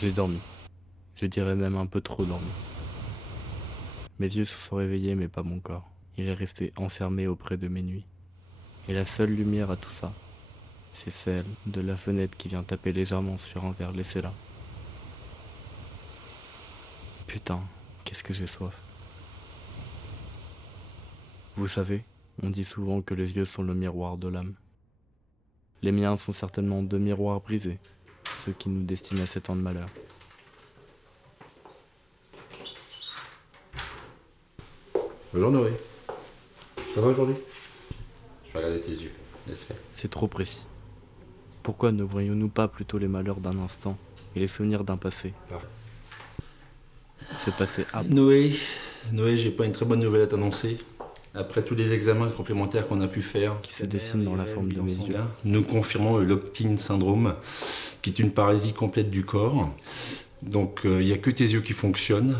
J'ai dormi. Je dirais même un peu trop dormi. Mes yeux se sont réveillés mais pas mon corps. Il est resté enfermé auprès de mes nuits. Et la seule lumière à tout ça, c'est celle de la fenêtre qui vient taper légèrement sur un verre laissé là. Putain, qu'est-ce que j'ai soif. Vous savez, on dit souvent que les yeux sont le miroir de l'âme. Les miens sont certainement deux miroirs brisés, ceux qui nous destinent à ces temps de malheur. Bonjour Noé. Ça va aujourd'hui? Je vais regarder tes yeux. Laisse faire. C'est trop précis. Pourquoi ne voyons-nous pas plutôt les malheurs d'un instant et les souvenirs d'un passé? Ce passé âpre. Noé, j'ai pas une très bonne nouvelle à t'annoncer. Après tous les examens complémentaires qu'on a pu faire, Qui se dessine dans la forme de mes yeux. nous confirmons le locked-in syndrome, qui est une paralysie complète du corps. Donc il n'y a que tes yeux qui fonctionnent.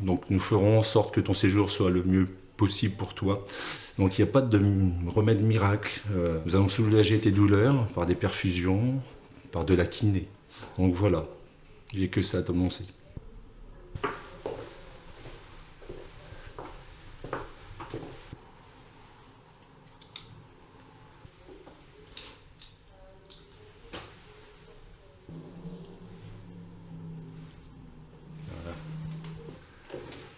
Donc nous ferons en sorte que ton séjour soit le mieux possible pour toi. Donc il n'y a pas de remède miracle. Nous allons soulager tes douleurs par des perfusions, par de la kiné. Donc voilà, j'ai que ça à t'annoncer.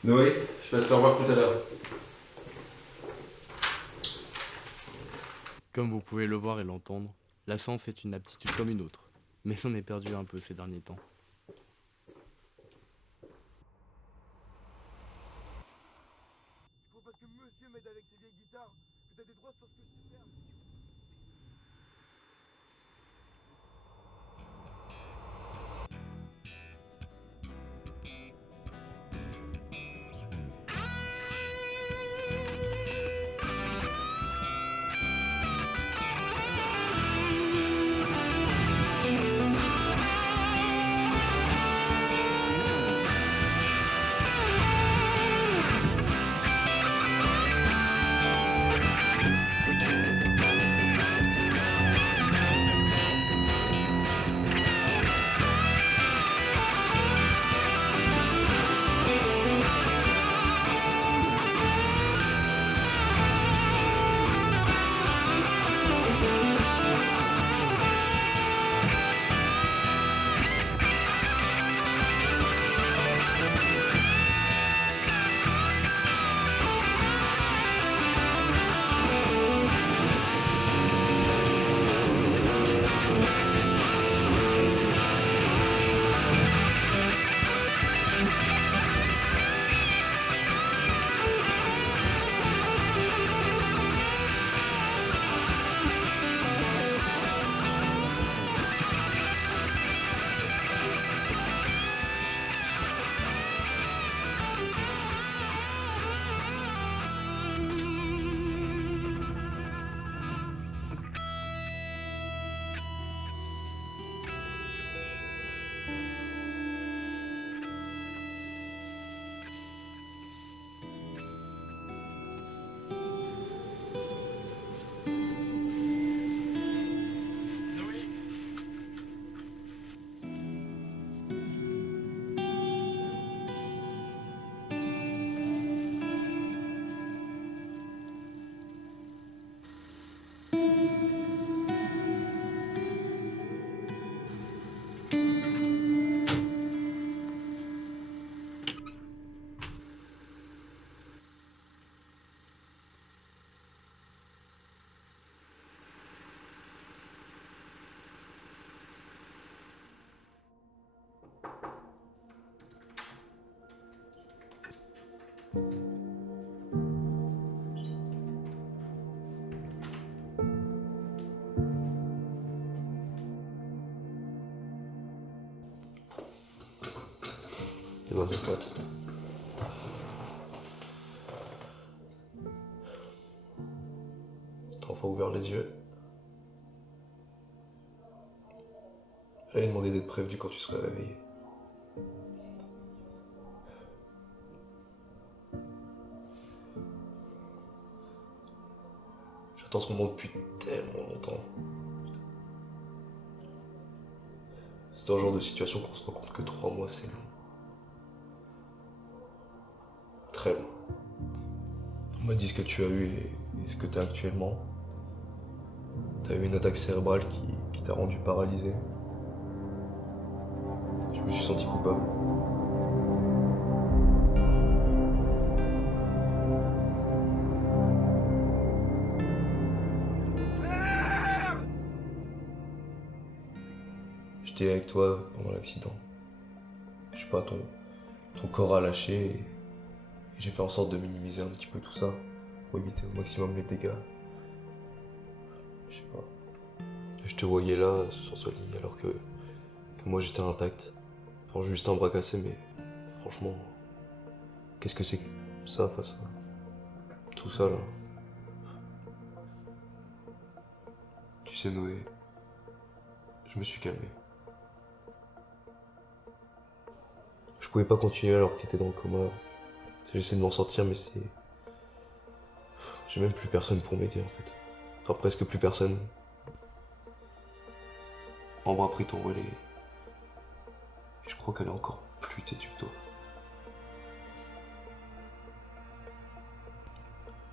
Noé, je passe te revoir tout à l'heure. Comme vous pouvez le voir et l'entendre, la chance est une aptitude comme une autre, mais j'en ai perdu un peu ces derniers temps. Faut parce que monsieur m'aide avec ses vieilles guitares que t'as des droits sur ce que je sais faire. C'est bon, mes potes. T'as enfin ouvert les yeux. J'allais demander d'être prévenu quand tu serais réveillé. J'attends ce moment depuis tellement longtemps. C'est dans ce genre de situation qu'on se rend compte que 3 mois, c'est long. Très long. On m'a dit ce que tu as eu et ce que tu as actuellement. T'as eu une attaque cérébrale qui t'a rendu paralysé. Je me suis senti coupable. J'étais avec toi pendant l'accident. Je sais pas, ton corps a lâché et j'ai fait en sorte de minimiser un petit peu tout ça pour éviter au maximum les dégâts. Je sais pas. Je te voyais là, sur ce lit, alors que moi j'étais intact. Enfin, juste un bras cassé, mais franchement, qu'est-ce que c'est que ça face à tout ça là? Tu sais, Noé, je me suis calmé. Je pouvais pas continuer alors que t'étais dans le coma. J'essaie de m'en sortir, mais c'est... J'ai même plus personne pour m'aider en fait. Enfin, presque plus personne. Ambre a pris ton relais. Et je crois qu'elle est encore plus têtue que toi.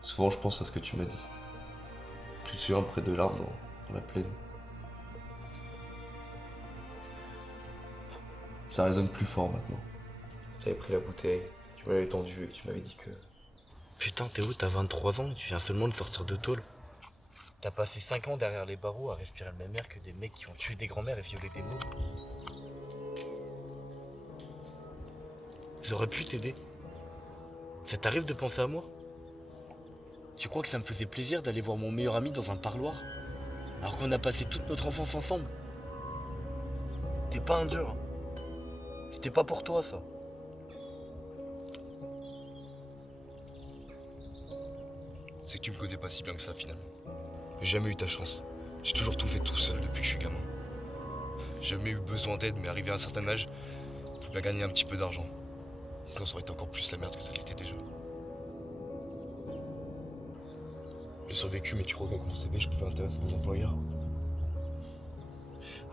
Souvent, je pense à ce que tu m'as dit. Tu te souviens près de l'arbre dans la plaine. Ça résonne plus fort maintenant. Tu avais pris la bouteille, tu m'avais tendu et tu m'avais dit que... Putain, Théo, t'as 23 ans et tu viens seulement de sortir de tôle. T'as passé 5 ans derrière les barreaux à respirer le même air que des mecs qui ont tué des grands-mères et violé des mômes. J'aurais pu t'aider. Ça t'arrive de penser à moi? Tu crois que ça me faisait plaisir d'aller voir mon meilleur ami dans un parloir alors qu'on a passé toute notre enfance ensemble? T'es pas un dur. C'était pas pour toi, ça. C'est que tu me connais pas si bien que ça finalement. J'ai jamais eu ta chance. J'ai toujours tout fait tout seul depuis que je suis gamin. J'ai jamais eu besoin d'aide, mais arrivé à un certain âge, faut bien gagner un petit peu d'argent. Sinon ça aurait été encore plus la merde que ça l'était déjà. J'ai survécu, mais tu crois qu'avec mon CV, je pouvais intéresser des employeurs?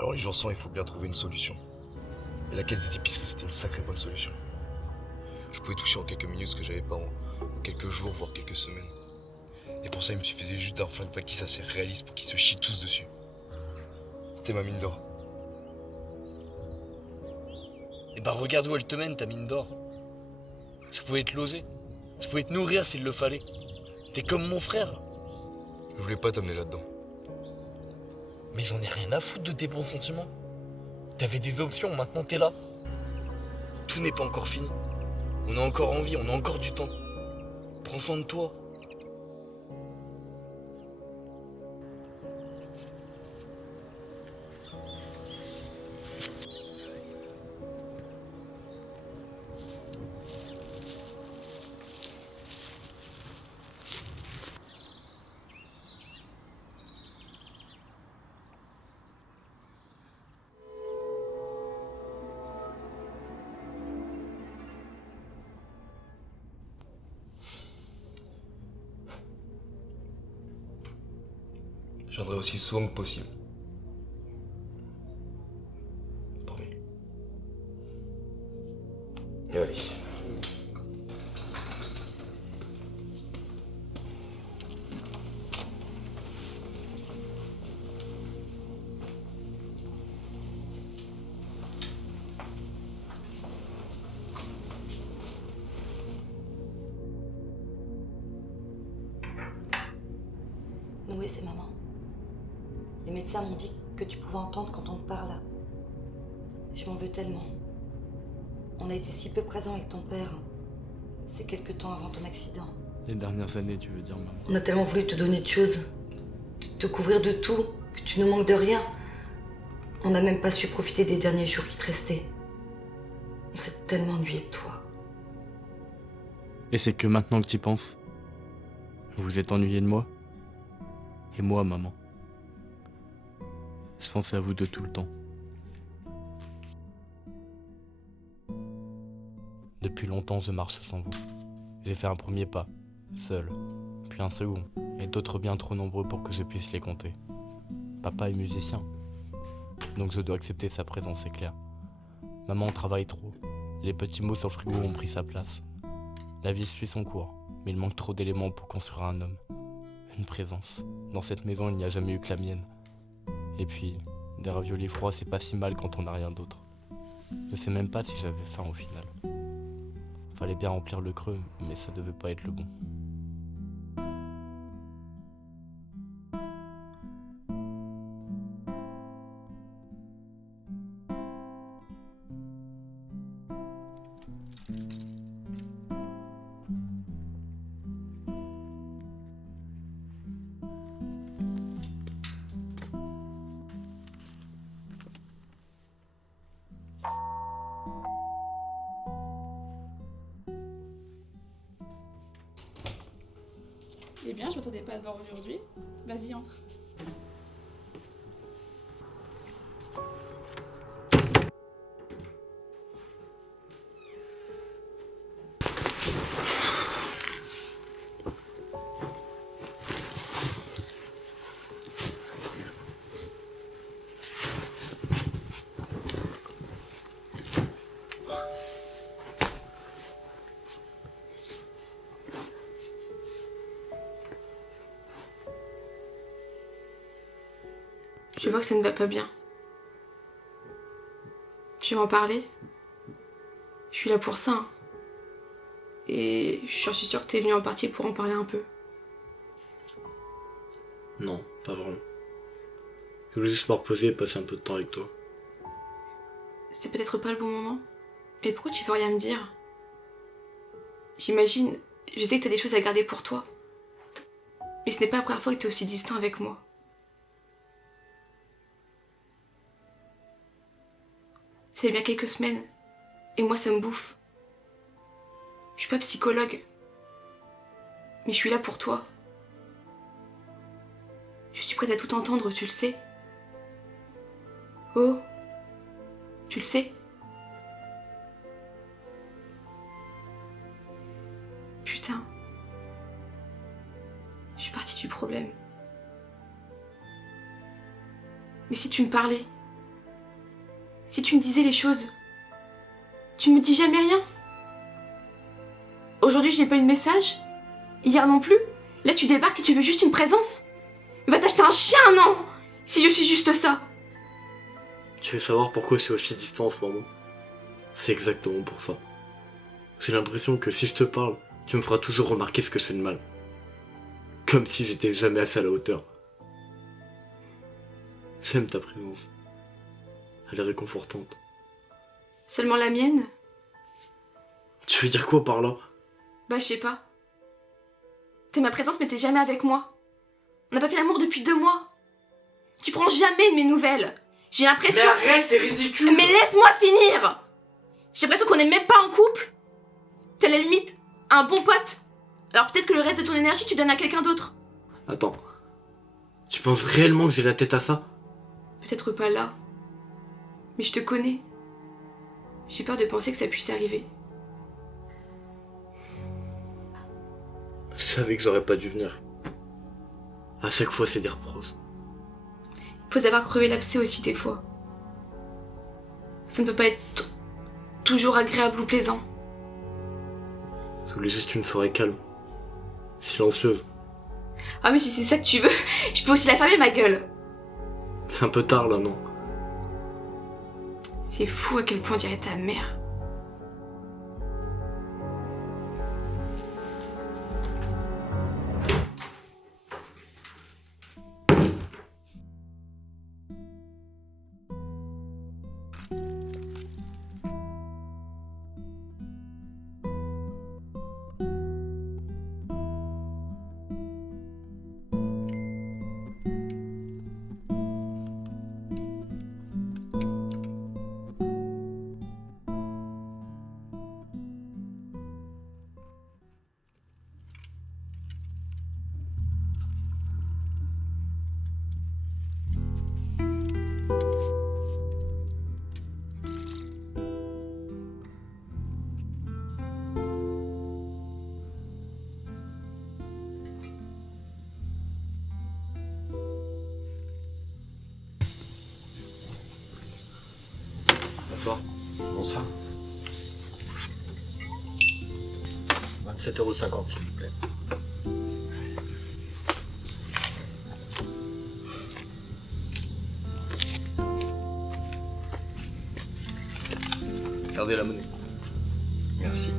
Alors les jours sans, il faut bien trouver une solution. Et la caisse des épiceries, c'était une sacrée bonne solution. Je pouvais toucher en quelques minutes ce que j'avais pas en quelques jours, voire quelques semaines. Et pour ça, il me suffisait juste d'un flingue factice assez réaliste pour qu'ils se chient tous dessus. C'était ma mine d'or. Et bah regarde où elle te mène, ta mine d'or. Je pouvais te loger. Je pouvais te nourrir s'il le fallait. T'es comme mon frère. Je voulais pas t'amener là-dedans. Mais j'en ai rien à foutre de tes bons sentiments. T'avais des options, maintenant t'es là. Tout n'est pas encore fini. On a encore envie, on a encore du temps. Prends soin de toi. Je viendrai aussi souvent que possible. Promis. Et allez. Noé, c'est maman. Les médecins m'ont dit que tu pouvais entendre quand on te parle. Je m'en veux tellement. On a été si peu présents avec ton père. C'est quelque temps avant ton accident. Les dernières années, tu veux dire, maman? On a tellement voulu te donner de choses, te couvrir de tout, que tu ne manques de rien. On n'a même pas su profiter des derniers jours qui te restaient. On s'est tellement ennuyé de toi. Et c'est que maintenant que t'y penses, vous vous êtes ennuyé de moi? Et moi, maman? Je pensais à vous deux tout le temps. Depuis longtemps, je marche sans vous. J'ai fait un premier pas, seul, puis un second, et d'autres bien trop nombreux pour que je puisse les compter. Papa est musicien. Donc je dois accepter sa présence, c'est clair. Maman travaille trop. Les petits mots sur le frigo ont pris sa place. La vie suit son cours, mais il manque trop d'éléments pour construire un homme. Une présence. Dans cette maison, il n'y a jamais eu que la mienne. Et puis, des raviolis froids, c'est pas si mal quand on n'a rien d'autre. Je sais même pas si j'avais faim au final. Fallait bien remplir le creux, mais ça devait pas être le bon. Eh bien, je m'attendais pas à te voir aujourd'hui. Vas-y, entre. Je vois que ça ne va pas bien. Tu veux en parler? Je suis là pour ça. Hein. Et je suis sûre que t'es venu en partie pour en parler un peu. Non, pas vraiment. Je voulais juste me reposer et passer un peu de temps avec toi. C'est peut-être pas le bon moment. Mais pourquoi tu veux rien me dire? J'imagine, je sais que t'as des choses à garder pour toi. Mais ce n'est pas la première fois que t'es aussi distant avec moi. Ça fait bien quelques semaines. Et moi, ça me bouffe. Je suis pas psychologue. Mais je suis là pour toi. Je suis prête à tout entendre, tu le sais. Oh, tu le sais. Putain. Je suis partie du problème. Mais si tu me parlais, si tu me disais les choses, tu me dis jamais rien. Aujourd'hui, j'ai pas eu de message. Hier non plus. Là, tu débarques et tu veux juste une présence. Va t'acheter un chien, non? Si je suis juste ça. Tu veux savoir pourquoi je suis aussi distant en ce moment? C'est exactement pour ça. J'ai l'impression que si je te parle, tu me feras toujours remarquer ce que je fais de mal. Comme si j'étais jamais assez à la hauteur. J'aime ta présence. Elle est réconfortante. Seulement la mienne? Tu veux dire quoi par là? Bah, je sais pas. T'es ma présence, mais t'es jamais avec moi. On n'a pas fait l'amour depuis 2 mois. Tu prends jamais de mes nouvelles. J'ai l'impression... Mais arrête, t'es ridicule! Mais laisse-moi finir! J'ai l'impression qu'on n'est même pas en couple. T'es à la limite un bon pote. Alors peut-être que le reste de ton énergie, tu donnes à quelqu'un d'autre. Attends. Tu penses réellement que j'ai la tête à ça? Peut-être pas là. Mais je te connais. J'ai peur de penser que ça puisse arriver. Je savais que j'aurais pas dû venir. À chaque fois, c'est des reproches. Faut avoir crevé l'abcès aussi des fois. Ça ne peut pas être toujours agréable ou plaisant. Je voulais juste une soirée calme. Silencieuse. Ah mais si c'est ça que tu veux, je peux aussi la fermer ma gueule. C'est un peu tard là, non? C'est fou à quel point on dirait ta mère. Bonsoir. Bonsoir. 27,50 € s'il vous plaît. Gardez la monnaie. Merci.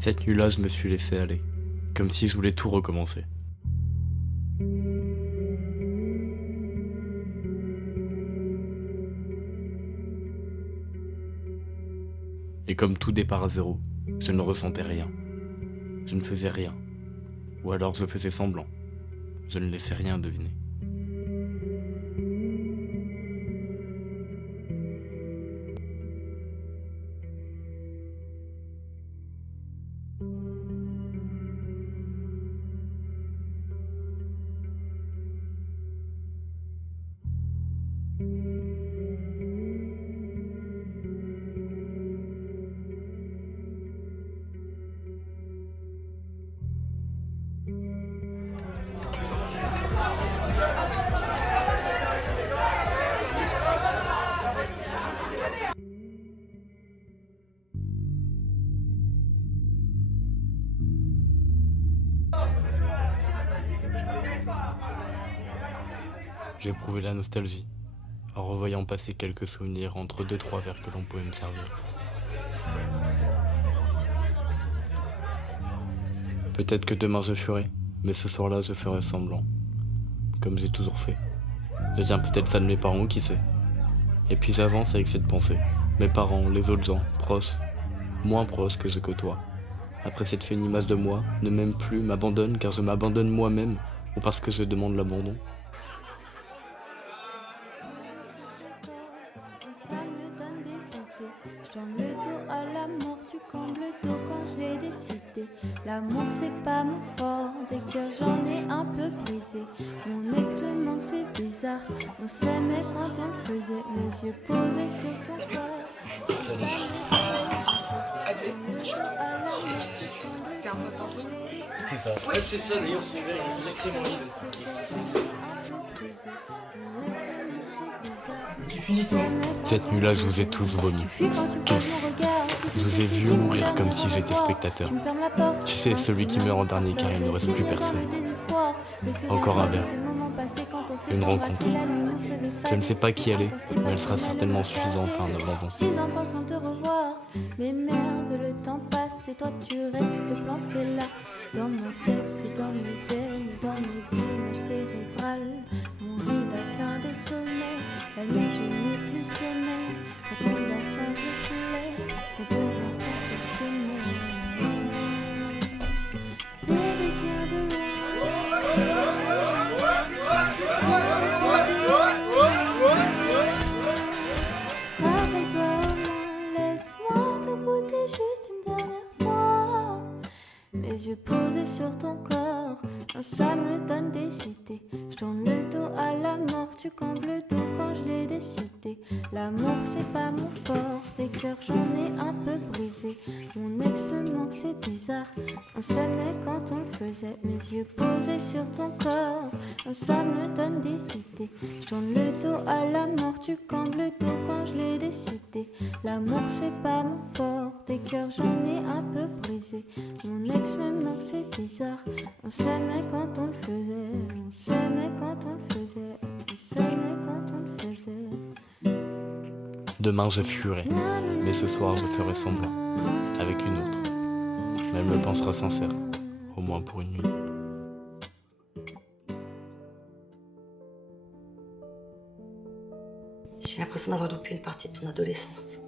Cette nuit-là, je me suis laissé aller, comme si je voulais tout recommencer. Et comme tout départ à zéro, je ne ressentais rien. Je ne faisais rien. Ou alors je faisais semblant. Je ne laissais rien deviner. J'ai éprouvé la nostalgie, en revoyant passer quelques souvenirs entre 2-3 verres que l'on pouvait me servir. Peut-être que demain je fuirai, mais ce soir-là je ferai semblant, comme j'ai toujours fait. Je tiens peut-être ça de mes parents, qui sait. Et puis j'avance avec cette pensée. Mes parents, les autres gens, proches, moins proches que je côtoie. Après cette fait une image de moi, ne m'aiment plus, m'abandonnent car je m'abandonne moi-même, ou parce que je demande l'abandon. Ça me donne des idées. Je tourne le dos à la mort, tu combles le dos quand je l'ai décidé. L'amour c'est pas mon fort, dès que j'en ai un peu brisé. Mon ex me manque, c'est bizarre. On s'aimait quand on le faisait, mes yeux posés sur ton corps. T'es un pote d'Antoine? C'est ça. Ouais, c'est ça d'ailleurs, c'est vrai, il est sacrément libre. Cette nuit-là, je vous ai tous vomi. Tous. Je vous ai vu mourir comme si j'étais spectateur. Tu sais, celui qui meurt en dernier car il ne reste plus personne. Encore un verre. Une rencontre. Je ne sais pas qui elle est, mais elle sera certainement suffisante à un abandon. 6 ans pensant te revoir, mais merde, le temps passe et toi tu restes planté là. Dans ma tête, dans mes veines, dans mes images cérébrales. Mon vide atteint des sommets, la nuit je n'ai plus sommeil. Quand ton bassin je soulève, ça devient sensationnel. Bébé, je viens de loin. Rappelle-toi au moins, laisse-moi te goûter juste une dernière fois. Mes yeux posés sur ton corps, ça me donne des idées. Je tourne le dos à la mort, tu combles le dos quand je l'ai décidé. L'amour c'est pas mon fort, des cœurs j'en ai un peu brisé. brisé. Mon ex me manque, c'est bizarre. On s'aimait quand on le faisait, mes yeux posés sur ton corps. Ça me donne des idées. Je tourne le dos à la mort, tu cambles le dos quand je l'ai décidé. L'amour c'est pas mon fort, des cœurs j'en ai un peu brisé. Mon ex me manque, c'est bizarre. On s'aimait quand on le faisait, on s'aimait quand on le faisait, on s'aimait quand on le faisait. Demain je fuirai, mais ce soir je ferai semblant, avec une autre. Mais elle me pensera sincère, au moins pour une nuit. J'ai l'impression d'avoir loupé une partie de ton adolescence.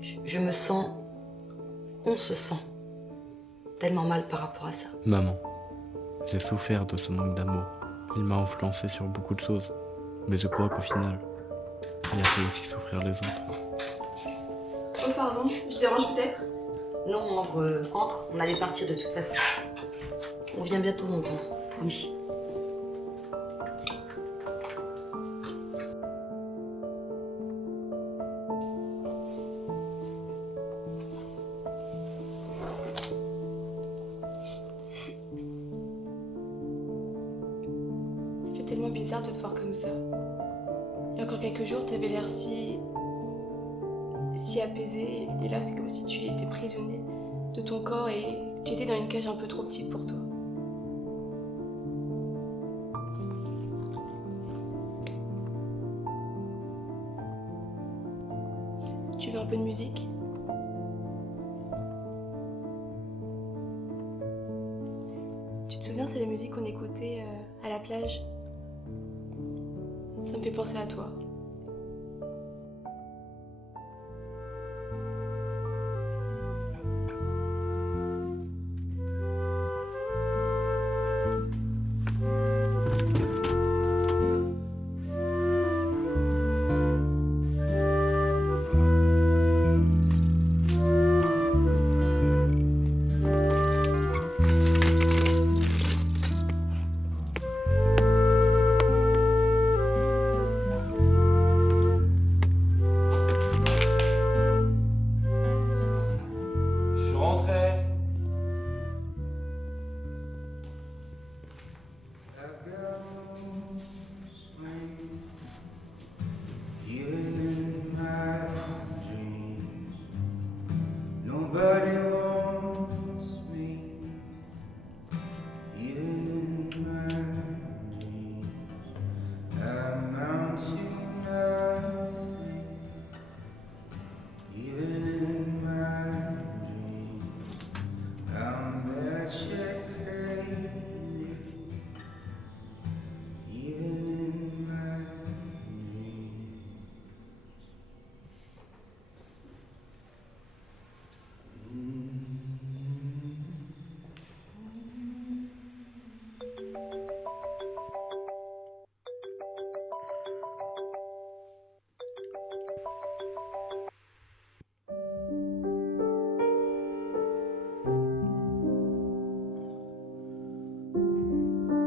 Je me sens... On se sent tellement mal par rapport à ça. Maman, j'ai souffert de ce manque d'amour. Il m'a influencé sur beaucoup de choses. Mais je crois qu'au final, il a fait aussi souffrir les autres. Oh pardon, je dérange peut-être? Non, Ambre, entre, on allait partir de toute façon. On vient bientôt, mon grand, promis. Ça fait tellement bizarre de te voir comme ça. Il y a encore quelques jours, t'avais l'air si apaisé, et là c'est comme si tu étais prisonnier de ton corps et que tu étais dans une cage un peu trop petite pour toi. Tu veux un peu de musique? Tu te souviens, c'est la musique qu'on écoutait à la plage? Ça me fait penser à toi.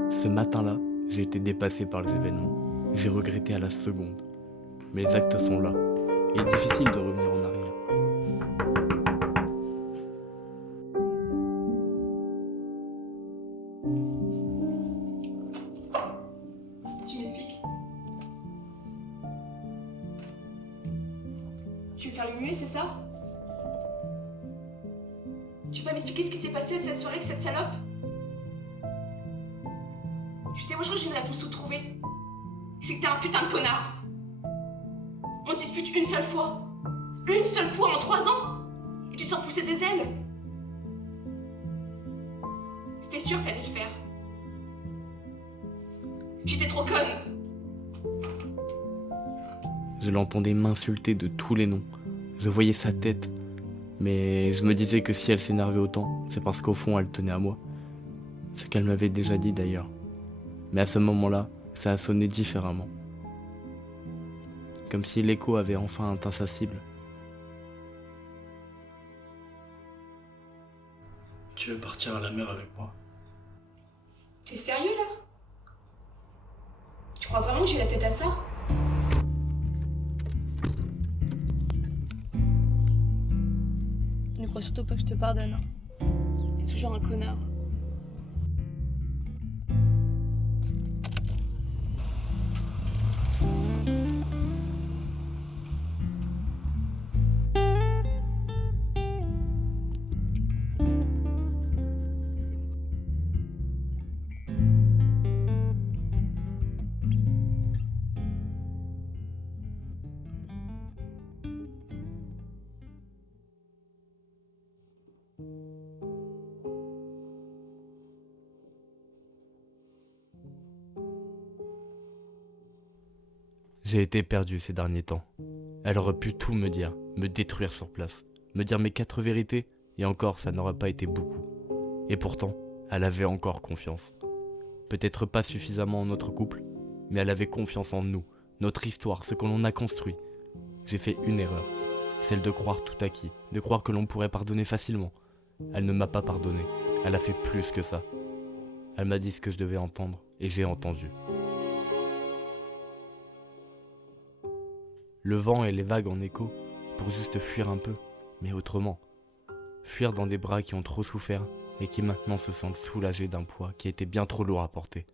Ce matin-là, j'ai été dépassé par les événements. J'ai regretté à la seconde. Mais les actes sont là. Il est difficile de revenir en arrière. Tu m'expliques? Tu veux faire le muet, c'est ça? Tu peux pas m'expliquer ce qui s'est passé cette soirée avec cette salope? Tu sais, moi je crois que j'ai une réponse toute trouvée. C'est que t'es un putain de connard. On se dispute une seule fois en 3 ans, et tu te sens pousser des ailes. C'était sûr que t'allais le faire. J'étais trop conne. Je l'entendais m'insulter de tous les noms. Je voyais sa tête. Mais je me disais que si elle s'énervait autant, c'est parce qu'au fond elle tenait à moi. Ce qu'elle m'avait déjà dit d'ailleurs. Mais à ce moment-là, ça a sonné différemment. Comme si l'écho avait enfin atteint sa cible. Tu veux partir à la mer avec moi? T'es sérieux là? Tu crois vraiment que j'ai la tête à ça? Ne crois surtout pas que je te pardonne. Hein. T'es toujours un connard. J'ai été perdu ces derniers temps. Elle aurait pu tout me dire, me détruire sur place, me dire mes 4 vérités, et encore ça n'aurait pas été beaucoup. Et pourtant, elle avait encore confiance. Peut-être pas suffisamment en notre couple, mais elle avait confiance en nous, notre histoire, ce que l'on a construit. J'ai fait une erreur, celle de croire tout acquis, de croire que l'on pourrait pardonner facilement. Elle ne m'a pas pardonné, elle a fait plus que ça. Elle m'a dit ce que je devais entendre, et j'ai entendu. Le vent et les vagues en écho, pour juste fuir un peu, mais autrement. Fuir dans des bras qui ont trop souffert et qui maintenant se sentent soulagés d'un poids qui était bien trop lourd à porter.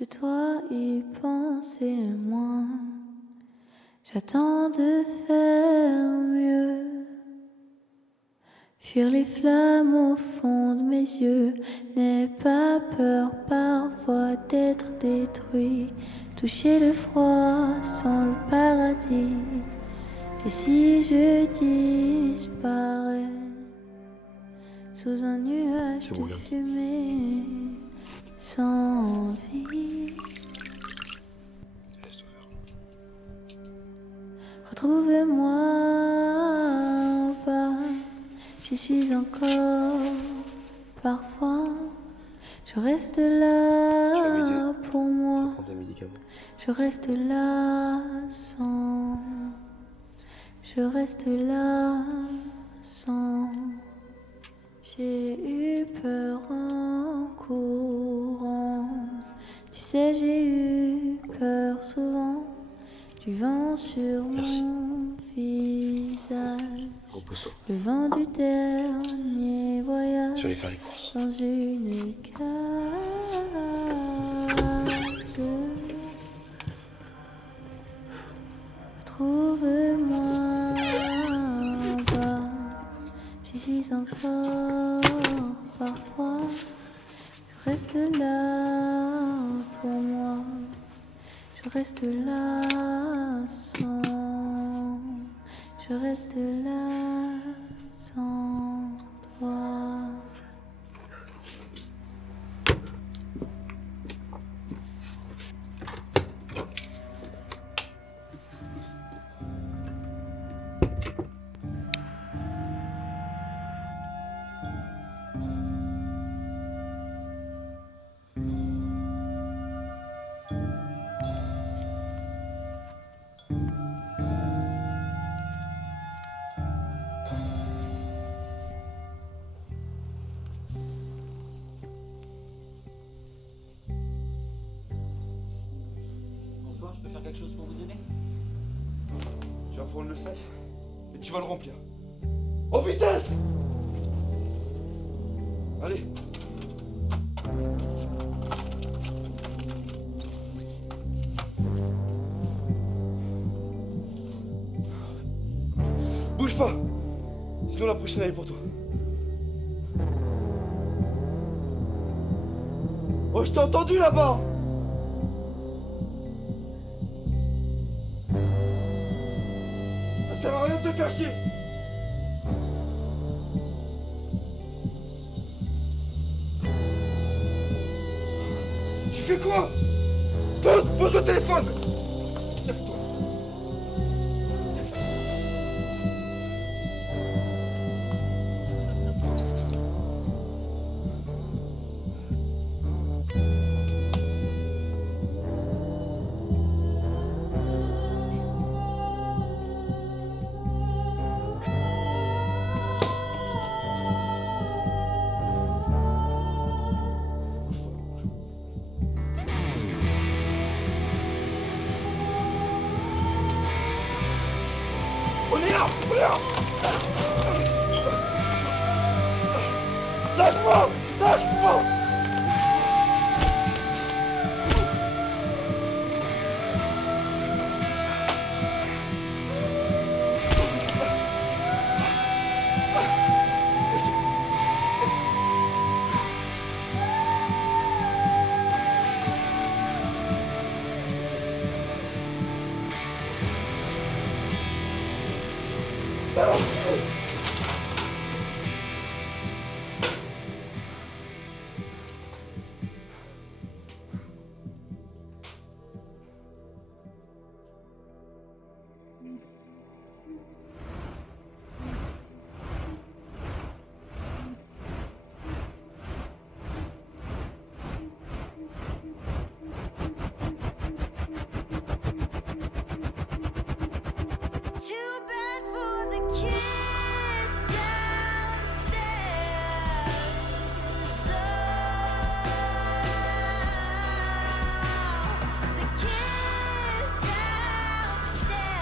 De toi y penser moins. J'attends de faire mieux. Fuir les flammes au fond de mes yeux. N'aie pas peur parfois d'être détruit. Toucher le froid sans le paradis. Et si je disparais sous un nuage de fumée sans vie, retrouve-moi en bas. J'y suis encore parfois. Je reste là pour moi. Je reste là sans. Je reste là sans. J'ai eu peur en courant. Tu sais, j'ai eu peur souvent du vent sur mon visage. Repose-toi. Le vent du dernier voyage. Je vais aller faire les courses. Dans une cage. Retrouve-moi en bas. J'y suis encore parfois. Je reste là pour moi. Je reste là sans. Je reste là sans toi. Je peux faire quelque chose pour vous aider? Tu vas prendre le sac et tu vas le remplir. En vitesse! Allez! Bouge pas! Sinon la prochaine elle est pour toi. Oh, je t'ai entendu là-bas! Ça sert à rien de te cacher! fais quoi? Pose le téléphone! Lève-toi. On est là! Lâche-moi! Lâche-moi! Too bad for the kids downstairs. The kids downstairs.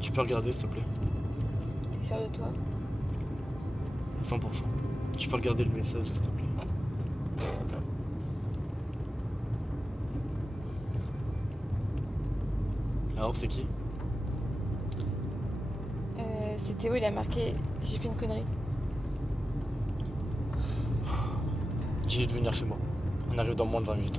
Tu peux regarder s'il te plaît? T'es sûr de toi? 100%. Tu peux regarder le message s'il te plaît? Alors c'est qui? C'est Théo, il a marqué « J'ai fait une connerie ». Dis-lui de venir chez moi. On arrive dans moins de 20 minutes.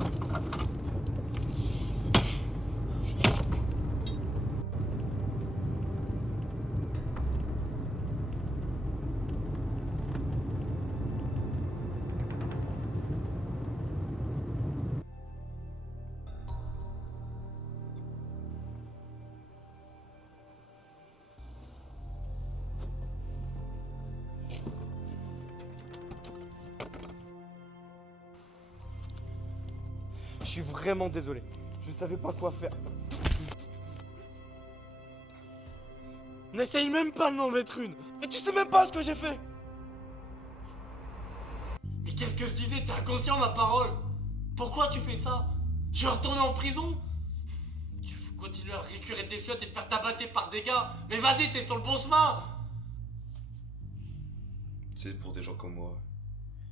Je suis vraiment désolé. Je savais pas quoi faire. N'essaye même pas de m'en mettre une. Et tu sais même pas ce que j'ai fait. Mais qu'est-ce que je disais? T'es inconscient, ma parole. Pourquoi tu fais ça? Je vais retourner en prison? Tu fous Continuer à récurer tes chiottes et te faire tabasser par des gars. Mais vas-y, t'es sur le bon chemin. C'est pour des gens comme moi.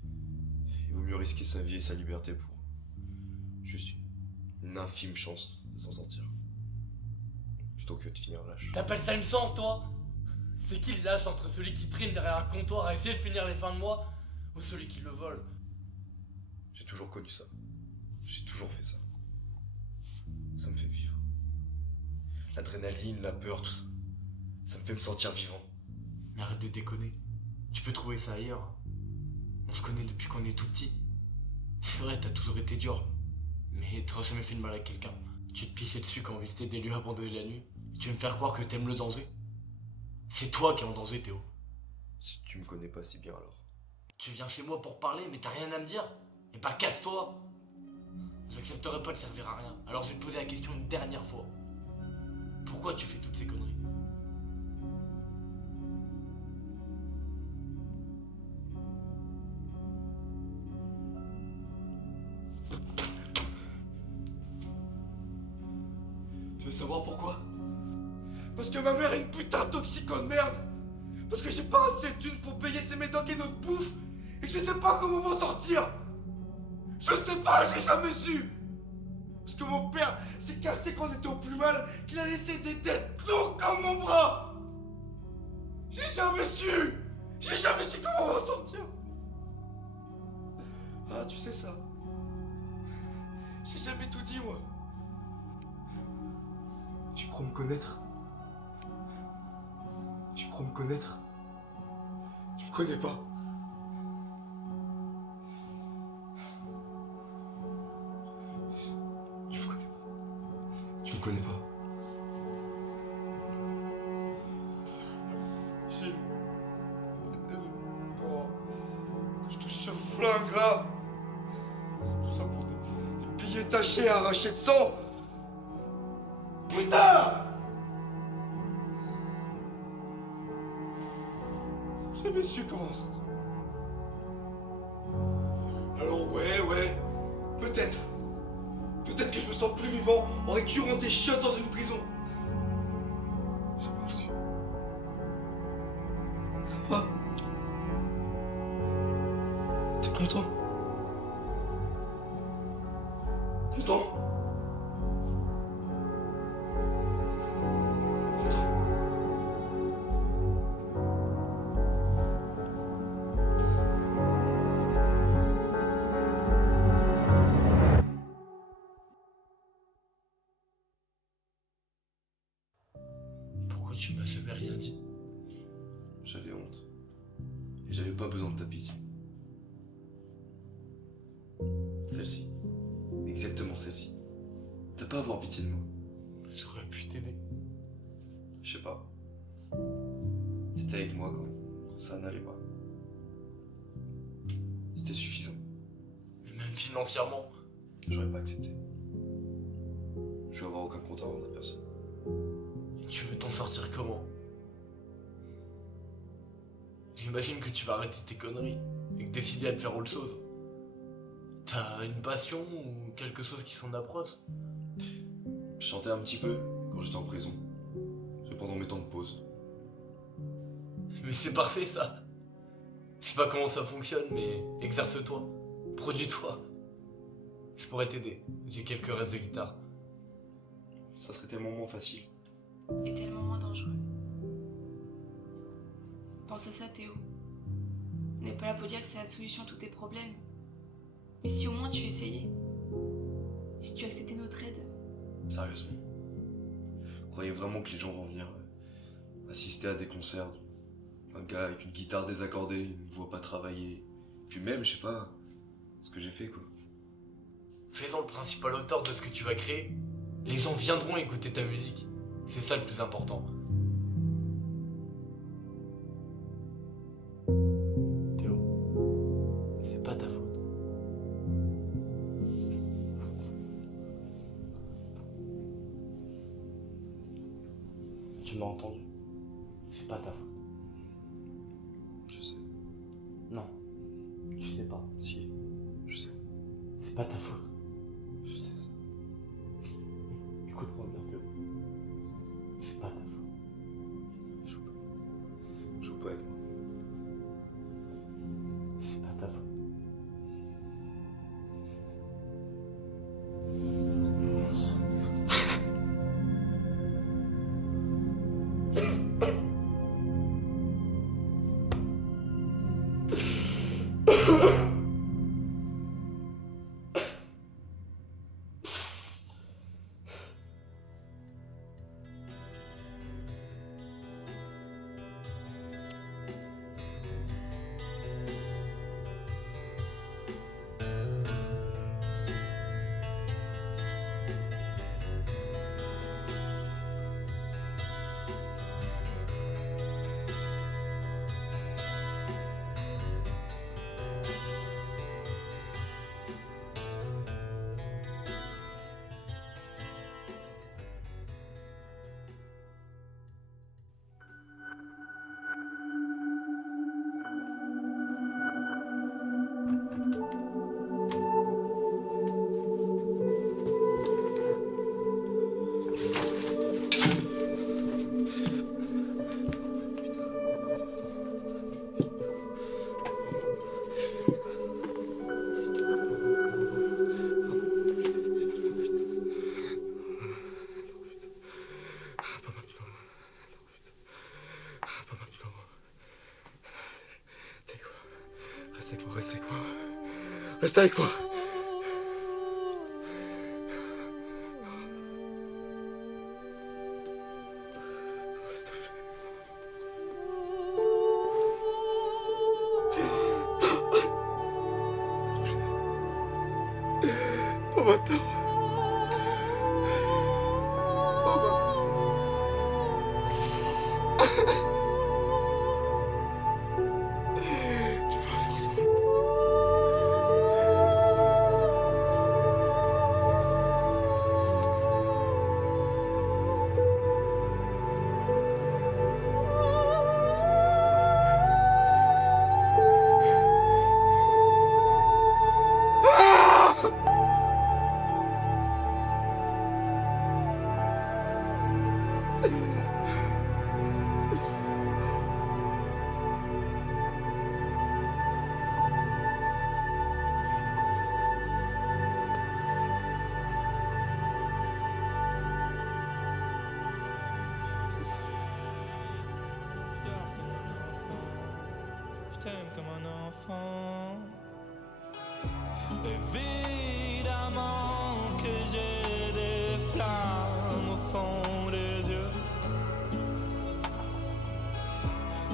Il vaut mieux risquer sa vie et sa liberté pour juste une infime chance de s'en sortir. Plutôt que de finir lâche. T'appelles ça une chance, toi? C'est qui le lâche entre celui qui trine derrière un comptoir à essayer de finir les fins de mois ou celui qui le vole? J'ai toujours connu ça. J'ai toujours fait ça. Ça me fait vivre. L'adrénaline, la peur, tout ça. Ça me fait me sentir vivant. Mais arrête de déconner. Tu peux trouver ça ailleurs. Hein. On se connaît depuis qu'on est tout petit. C'est vrai, t'as toujours été dur. Mais t'auras jamais fait de mal à quelqu'un. Tu te pissais dessus quand on visitait des lieux abandonnés la nuit. Tu veux me faire croire que t'aimes le danger? C'est toi qui es en danger, Théo. Si tu me connais pas si bien alors. Tu viens chez moi pour parler, mais t'as rien à me dire. Et bah casse-toi. J'accepterai pas de servir à rien. Alors je vais te poser la question une dernière fois. Pourquoi tu fais toutes ces conneries? Tu veux savoir pourquoi? Parce que ma mère est une putain de toxico de merde. Parce que j'ai pas assez de thunes pour payer ses médocs et notre bouffe. Et que je sais pas comment m'en sortir. Je sais pas, j'ai jamais su. Parce que mon père s'est cassé quand on était au plus mal, qu'il a laissé des dettes longues comme mon bras. J'ai jamais su. J'ai jamais su comment m'en sortir. Ah, tu sais ça. J'ai jamais tout dit, moi. Tu crois me connaître? Tu crois me connaître? Tu me connais pas. Tu me connais pas. Tu me connais pas. J'ai... Oh, je touche ce flingue là. Tout ça pour des billets tachés arrachés de sang. Putain! J'ai jamais su comment ça. Alors ouais, peut-être. Peut-être que je me sens plus vivant en récurant des chiottes dans une prison. J'ai jamais su. Ça va? T'es content? Content? Pourquoi tu m'as jamais rien dit? J'avais honte. Et j'avais pas besoin de ta pitié. Celle-ci. Exactement celle-ci. T'as pas à avoir pitié de moi. J'aurais pu t'aider. Je sais pas. T'étais avec moi quand ça n'allait pas. C'était suffisant. Mais même financièrement. J'aurais pas accepté. Je vais avoir aucun compte à rendre à personne. Et tu veux t'en sortir comment? J'imagine que tu vas arrêter tes conneries et que décider à te faire autre chose. T'as une passion ou quelque chose qui s'en approche? Je chantais un petit peu quand j'étais en prison. C'est pendant mes temps de pause. Mais c'est parfait ça. Je sais pas comment ça fonctionne, mais exerce-toi. Produis-toi. Je pourrais t'aider. J'ai quelques restes de guitare. Ça serait tellement moins facile. Et tellement moins dangereux. Pense à ça, Théo. On n'est pas là pour dire que c'est la solution à tous tes problèmes. Mais si au moins tu essayais. Si tu acceptais notre aide. Sérieusement. Vous croyez vraiment que les gens vont venir assister à des concerts? Un gars avec une guitare désaccordée, il ne voit pas travailler. Puis même, je sais pas, ce que j'ai fait quoi. Fais-en le principal auteur de ce que tu vas créer. Les gens viendront écouter ta musique. C'est ça le plus important. Théo, c'est pas ta faute. Tu m'as entendu. C'est pas ta faute. Je sais. Non, tu sais pas. Si, je sais. C'est pas ta faute. Je sais ça. Écoute-moi bien, Théo. poème. C'est pas ta faute. Reste avec moi. Pas maintenant. Je t'aime comme un enfant. Évidemment que j'ai des flammes au fond des yeux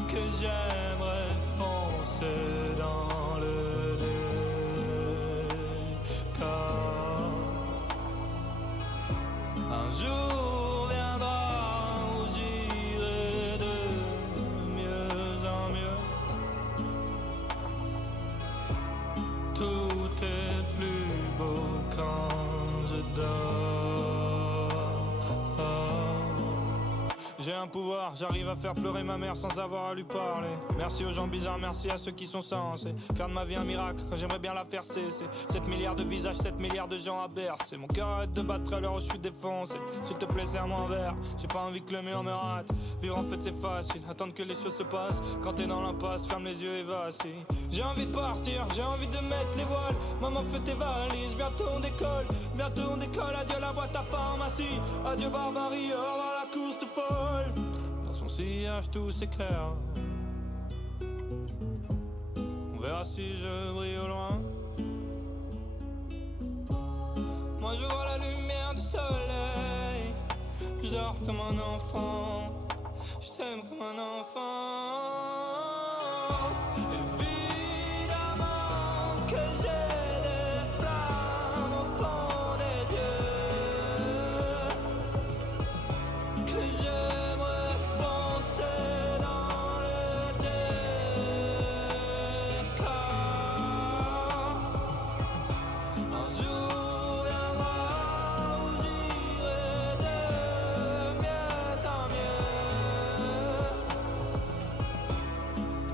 que j'aimerais foncer dans le décor. Un jour viendra où j'irai de mieux en mieux. Tout est plus beau quand je dors. J'ai un pouvoir, j'arrive à faire pleurer ma mère sans avoir à lui parler. Merci aux gens bizarres, merci à ceux qui sont censés faire de ma vie un miracle quand j'aimerais bien la faire cesser. 7 milliards de visages, 7 milliards de gens à bercer. Mon cœur arrête de battre à l'heure où je suis défoncé. S'il te plaît, serre-moi un verre, j'ai pas envie que le mur me rate. Vivre en fait c'est facile, attendre que les choses se passent. Quand t'es dans l'impasse, ferme les yeux et vacille. J'ai envie de partir, j'ai envie de mettre les voiles. Maman fais tes valises, bientôt on décolle. Bientôt on décolle, adieu la boîte à pharmacie. Adieu barbarie, au revoir la course folle. Dans son sillage tout s'éclaire. On verra si je brille au loin. Moi je vois la lumière du soleil. Je dors comme un enfant. Je t'aime comme un enfant. Évidemment que j'ai des flammes au fond des yeux que j'aimerais foncer dans le décor. Un jour viendra où j'irai de mieux en mieux.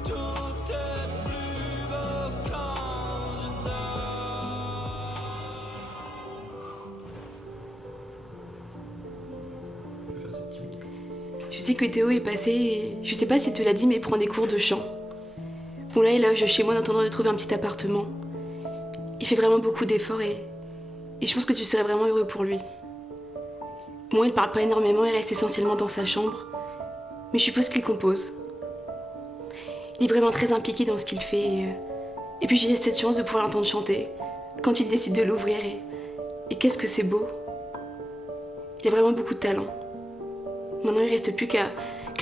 Tout est plus beau quand je dors. On peut faire des petits minutes. Je sais que Théo est passé et je sais pas s'il te l'a dit, mais il prend des cours de chant. Bon, là, il loge chez moi en attendant de trouver un petit appartement. Il fait vraiment beaucoup d'efforts et je pense que tu serais vraiment heureux pour lui. Bon, il parle pas énormément, il reste essentiellement dans sa chambre, mais je suppose qu'il compose. Il est vraiment très impliqué dans ce qu'il fait et puis j'ai cette chance de pouvoir l'entendre chanter quand il décide de l'ouvrir et qu'est-ce que c'est beau. Il a vraiment beaucoup de talent. Maintenant, il reste plus qu'à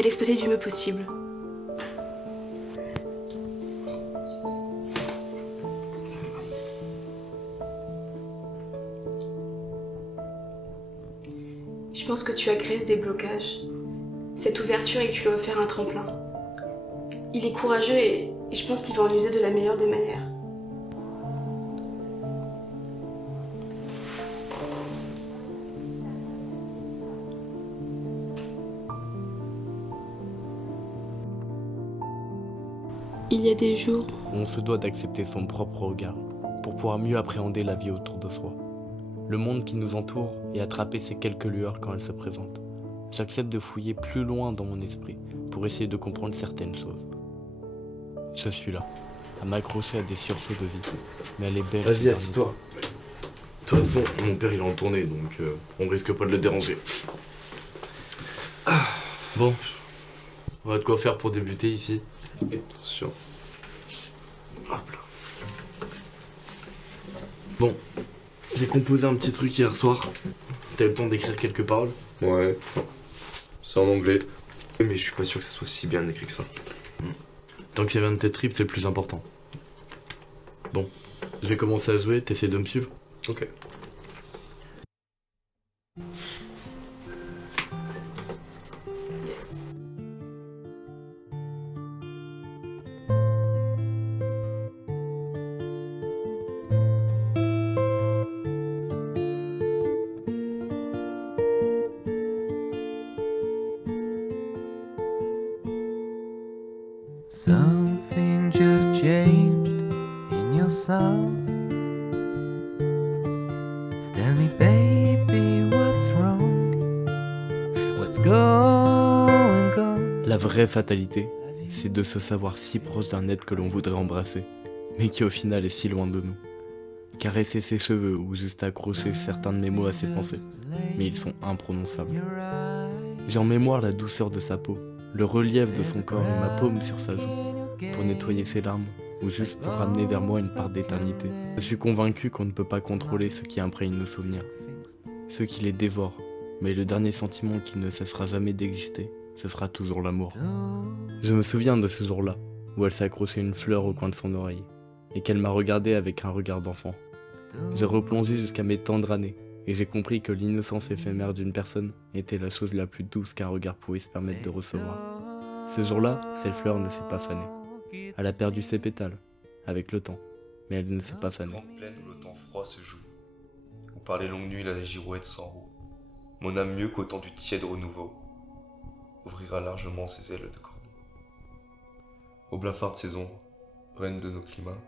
l'exploiter du mieux possible. Je pense que tu as créé ce déblocage, cette ouverture et que tu lui as offert un tremplin. Il est courageux et je pense qu'il va en user de la meilleure des manières. Il y a des jours où on se doit d'accepter son propre regard pour pouvoir mieux appréhender la vie autour de soi, le monde qui nous entoure et attraper ces quelques lueurs quand elles se présentent. J'accepte de fouiller plus loin dans mon esprit pour essayer de comprendre certaines choses. Je suis là, à m'accrocher à des sursauts de vie, mais elle est belle. Vas-y, assis-toi. De toute façon, mon père il est en tournée, donc on risque pas de le déranger. Bon, on a de quoi faire pour débuter ici. Attention. Hop là. Bon, j'ai composé un petit truc hier soir. T'as eu le temps d'écrire quelques paroles? Ouais. C'est en anglais. Mais je suis pas sûr que ça soit si bien écrit que ça. Tant que ça vient de tes tripes, c'est le plus important. Bon, je vais commencer à jouer, t'essaies de me suivre? Ok. Something just changed in yourself. Tell me, baby, what's wrong? What's going on? La vraie fatalité, c'est de se savoir si proche d'un être que l'on voudrait embrasser, mais qui au final est si loin de nous. Caresser ses cheveux ou juste accrocher certains de mes mots à ses pensées, mais ils sont imprononçables. J'ai en mémoire la douceur de sa peau, le relief de son corps et ma paume sur sa joue, pour nettoyer ses larmes, ou juste pour ramener vers moi une part d'éternité. Je suis convaincu qu'on ne peut pas contrôler ce qui imprègne nos souvenirs, ceux qui les dévorent, mais le dernier sentiment qui ne cessera jamais d'exister, ce sera toujours l'amour. Je me souviens de ce jour-là, où elle s'accrochait une fleur au coin de son oreille, et qu'elle m'a regardé avec un regard d'enfant. J'ai replongé jusqu'à mes tendres années, et j'ai compris que l'innocence éphémère d'une personne était la chose la plus douce qu'un regard pouvait se permettre de recevoir. Ce jour-là, cette fleur ne s'est pas fanée. Elle a perdu ses pétales, avec le temps, mais elle ne s'est pas fanée. Grande plaine où le temps froid se joue, où par les longues nuits la girouette s'enroue, mon âme mieux qu'au temps du tiède renouveau, ouvrira largement ses ailes de corbeau. Ô blafarde saison, reine de nos climats,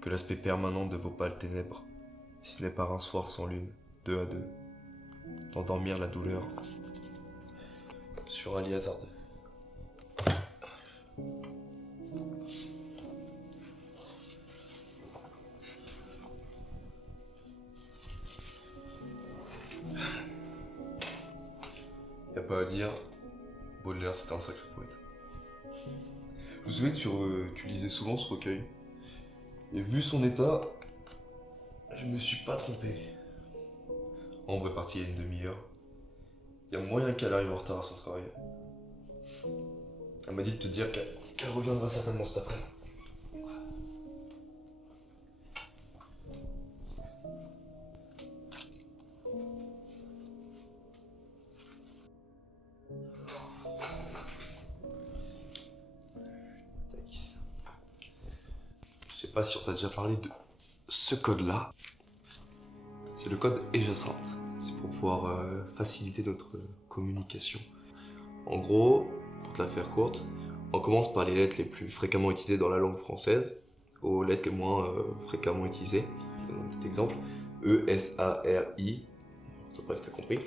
que l'aspect permanent de vos pâles ténèbres, si ce n'est par un soir sans lune, deux à deux, d'endormir la douleur sur un lit hasardeux. Y'a pas à dire, Baudelaire c'était un sacré poète. Je me souviens que tu lisais souvent ce recueil. Et vu son état, je me suis pas trompé. Ambre est partie il y a une demi-heure. Il y a moyen qu'elle arrive en retard à son travail. Elle m'a dit de te dire qu'elle reviendra certainement cet après-midi. Je sais pas si on t'a déjà parlé de ce code-là. C'est le code EJacinthe. C'est pour pouvoir faciliter notre communication. En gros, pour te la faire courte, on commence par les lettres les plus fréquemment utilisées dans la langue française aux lettres les moins fréquemment utilisées. Je donne un petit exemple. E, S, A, R, I. Bref, t'as compris.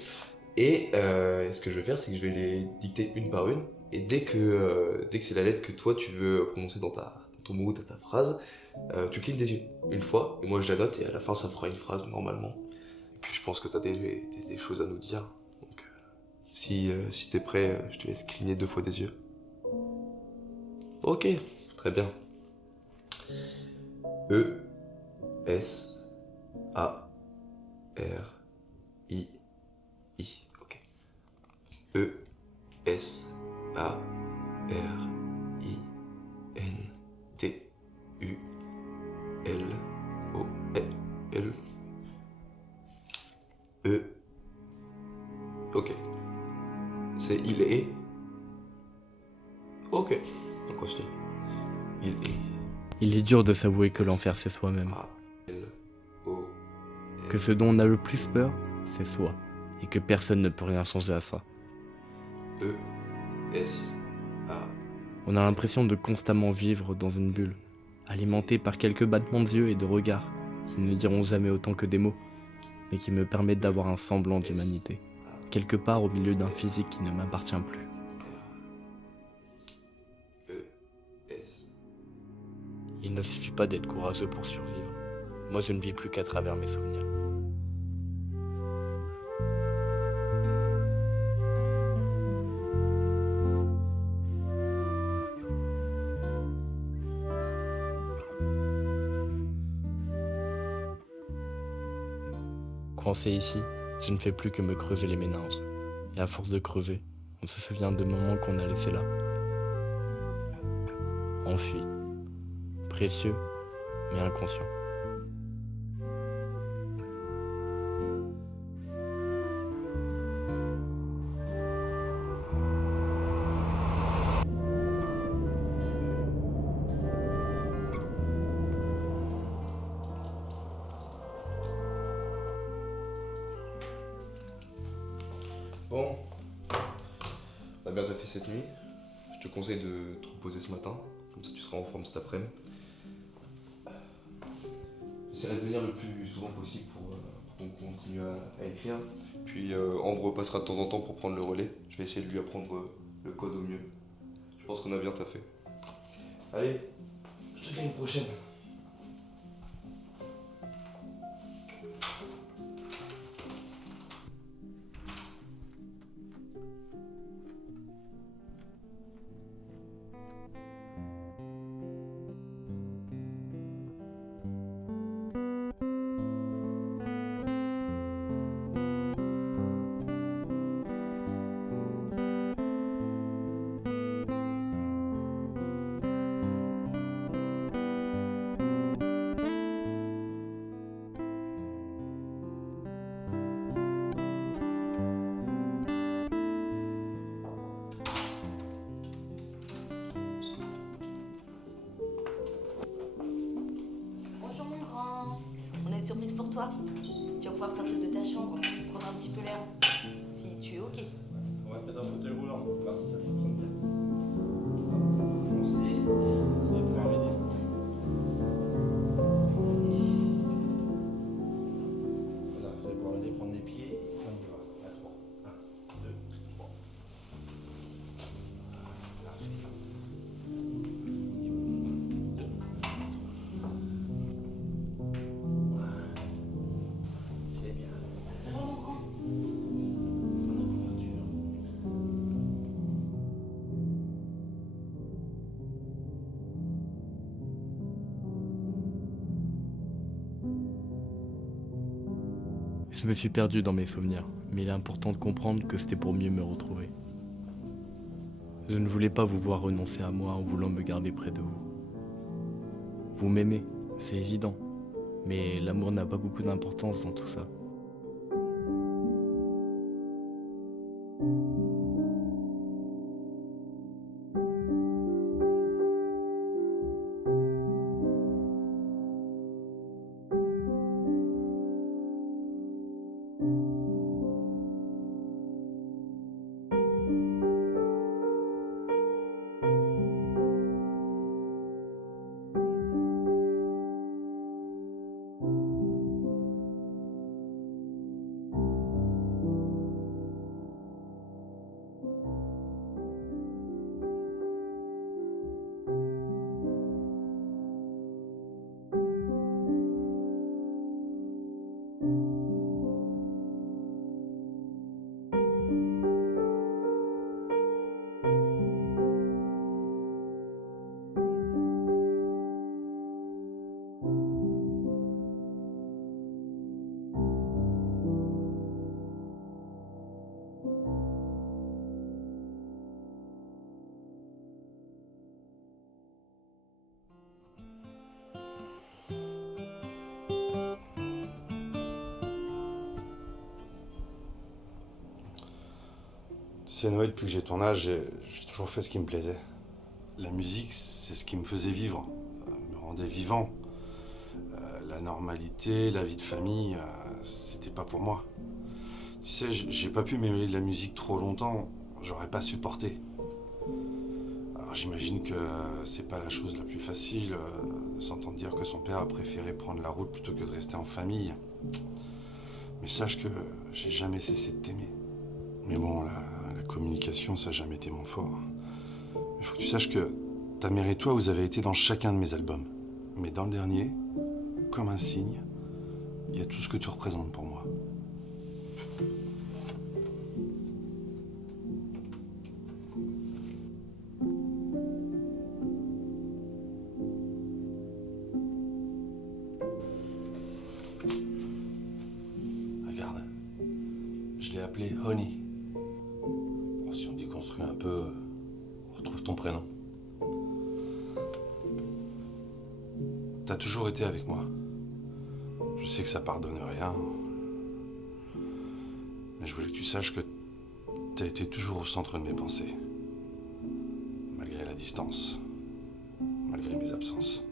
Et ce que je vais faire, c'est que je vais les dicter une par une. Et dès que c'est la lettre que toi tu veux prononcer dans ton mot, dans ta phrase, tu clignes des yeux une fois, et moi je la note, et à la fin ça fera une phrase normalement. Et puis je pense que tu as des choses à nous dire. Donc si t'es prêt, je te laisse cligner 2 fois des yeux. Ok, très bien. E, S, A, R, I, I. Ok. E, S, A, R, I, N, T, U, L, O, L, E. Ok. C'est il est. Ok. On continue. Il est. Il est dur de s'avouer que l'enfer c'est soi-même. Que ce dont on a le plus peur, c'est soi. Et que personne ne peut rien changer à ça. E, S, A. On a l'impression de constamment vivre dans une bulle, alimentée par quelques battements d'yeux et de regards qui ne diront jamais autant que des mots, mais qui me permettent d'avoir un semblant d'humanité, quelque part au milieu d'un physique qui ne m'appartient plus. Il ne suffit pas d'être courageux pour survivre. Moi, je ne vis plus qu'à travers mes souvenirs. Coincé ici, je ne fais plus que me creuser les méninges. Et à force de creuser, on se souvient de moments qu'on a laissés là. Enfuis. Précieux, mais inconscient. Bon, on a bien fait cette nuit. Je te conseille de te reposer ce matin, comme ça tu seras en forme cet après-midi. J'essaierai de venir le plus souvent possible pour qu'on continue à écrire. Puis Ambre repassera de temps en temps pour prendre le relais. Je vais essayer de lui apprendre le code au mieux. Je pense qu'on a bien taffé. Allez, je te dis à une prochaine. Bonjour mon grand. On a une surprise pour toi. Tu vas pouvoir sortir de ta chambre, prendre un petit peu l'air. Si tu es ok. On va te mettre un fauteuil roulant, on va voir si ça fonctionne bien. On va commencer, ça va pouvoir m'aider. Voilà, vous allez pouvoir m'aider, prendre des pieds, et on y va. À 3. 1, 2, 3. Parfait. 2, 3. C'est bien. Ça va mon grand? Je me suis perdu dans mes souvenirs, mais il est important de comprendre que c'était pour mieux me retrouver. Je ne voulais pas vous voir renoncer à moi en voulant me garder près de vous. Vous m'aimez, c'est évident, mais l'amour n'a pas beaucoup d'importance dans tout ça. sais, Noé, depuis que j'ai ton âge, j'ai toujours fait ce qui me plaisait. La musique, c'est ce qui me faisait vivre, me rendait vivant. La normalité, la vie de famille, c'était pas pour moi. Tu sais, j'ai pas pu m'aimer de la musique trop longtemps, j'aurais pas supporté. Alors j'imagine que c'est pas la chose la plus facile de s'entendre dire que son père a préféré prendre la route plutôt que de rester en famille. Mais sache que j'ai jamais cessé de t'aimer. Mais bon, la communication, ça n'a jamais été mon fort. Il faut que tu saches que ta mère et toi, vous avez été dans chacun de mes albums. Mais dans le dernier, comme un signe, il y a tout ce que tu représentes pour moi. Regarde, je l'ai appelé Honey. Bon, si on déconstruit un peu, on retrouve ton prénom. T'as toujours été avec moi. Je sais que ça pardonne rien. Mais je voulais que tu saches que t'as été toujours au centre de mes pensées. Malgré la distance. Malgré mes absences.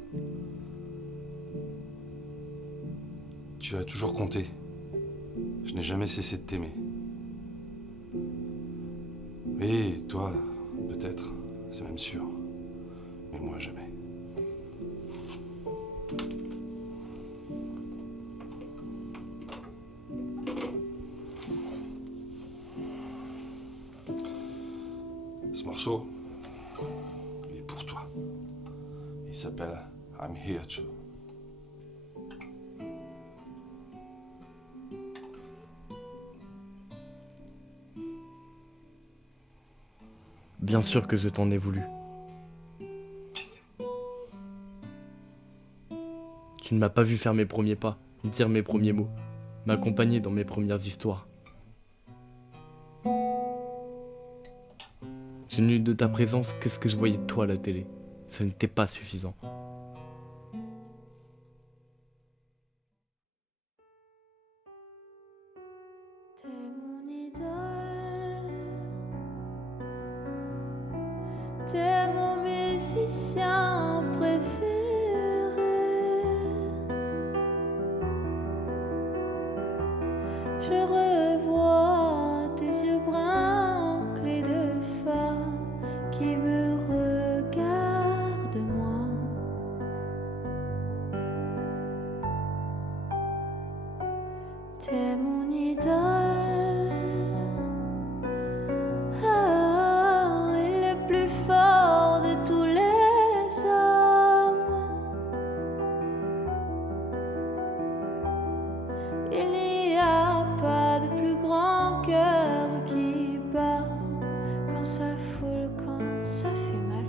Tu as toujours compté. Je n'ai jamais cessé de t'aimer. Et toi, peut-être, c'est même sûr. Mais moi, jamais. Ce morceau, il est pour toi. Il s'appelle I'm Here To. Bien sûr que je t'en ai voulu. Tu ne m'as pas vu faire mes premiers pas, dire mes premiers mots, m'accompagner dans mes premières histoires. Je n'ai eu de ta présence que ce que je voyais de toi à la télé. Ça n'était pas suffisant. T'es mon idole, t'es mon musicien préféré. Je revois tes yeux bruns clés de phare qui me regardent moi. T'es mon idole, ah, et le plus fort de tous les hommes. Il n'y a pas de plus grand cœur qui bat quand ça foule, quand ça fait mal.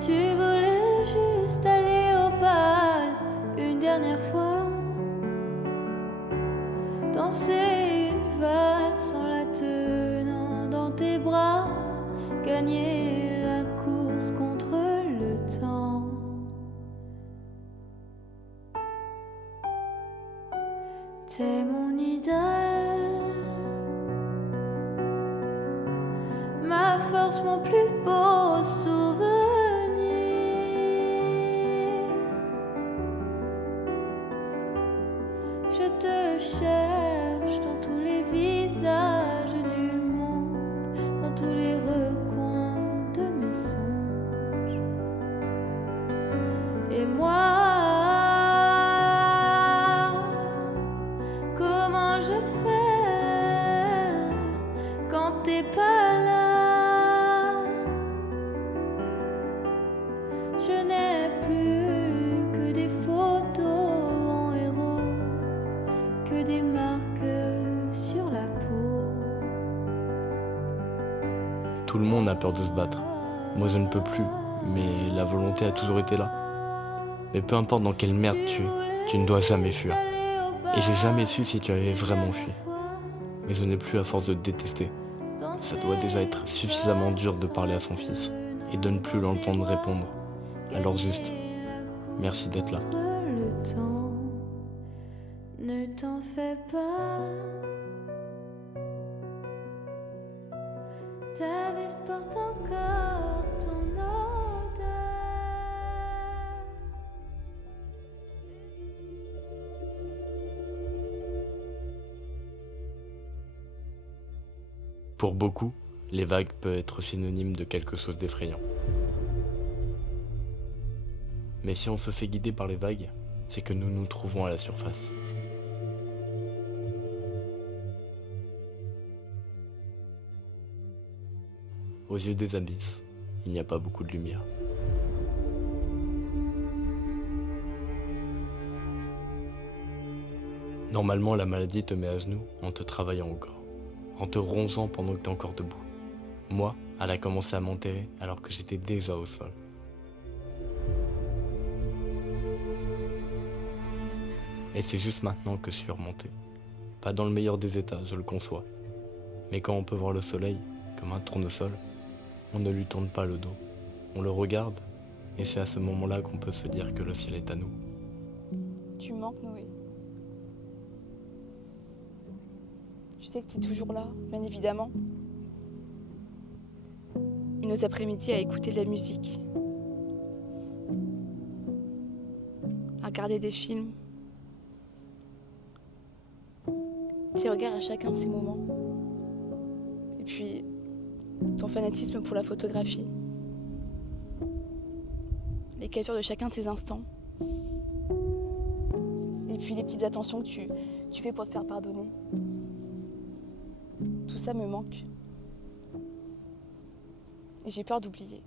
Tu voulais juste aller au bal une dernière fois, danser une valse en la tenant dans tes bras, gagner la course contre le temps. T'es mon idole, ma force, mon plus beau souvenir. Je te cherche dans tous les visages du monde, dans tous les recoins de mes songes. Et moi, comment je fais quand t'es pas là? Je n'ai plus que des photos en héros, que des marques sur la peau. Tout le monde a peur de se battre. Moi je ne peux plus, mais la volonté a toujours été là. Mais peu importe dans quelle merde tu ne dois jamais fuir. Et j'ai jamais su si tu avais vraiment fui. Mais je n'ai plus à force de te détester. Ça doit déjà être suffisamment dur de parler à son fils et de ne plus l'entendre répondre. Alors juste, Merci d'être là. Le temps, ne t'en fais pas. Ta veste porte encore ton odeur. Pour beaucoup, les vagues peuvent être synonymes de quelque chose d'effrayant. Mais si on se fait guider par les vagues, c'est que nous nous trouvons à la surface. Aux yeux des abysses, il n'y a pas beaucoup de lumière. Normalement, la maladie te met à genoux en te travaillant au corps, en te rongeant pendant que tu es encore debout. Moi, elle a commencé à m'enterrer alors que j'étais déjà au sol. Et c'est juste maintenant que je suis remonté. Pas dans le meilleur des états, je le conçois. Mais quand on peut voir le soleil, comme un tournesol, on ne lui tourne pas le dos. On le regarde, et c'est à ce moment-là qu'on peut se dire que le ciel est à nous. Tu me manques, Noé. Je sais que t'es toujours là, bien évidemment. Nos après-midi à écouter de la musique, à regarder des films. Tes regards à chacun de ces moments. Et puis, ton fanatisme pour la photographie. Les captures de chacun de ces instants. Et puis les petites attentions que tu fais pour te faire pardonner. Tout ça me manque. Et j'ai peur d'oublier.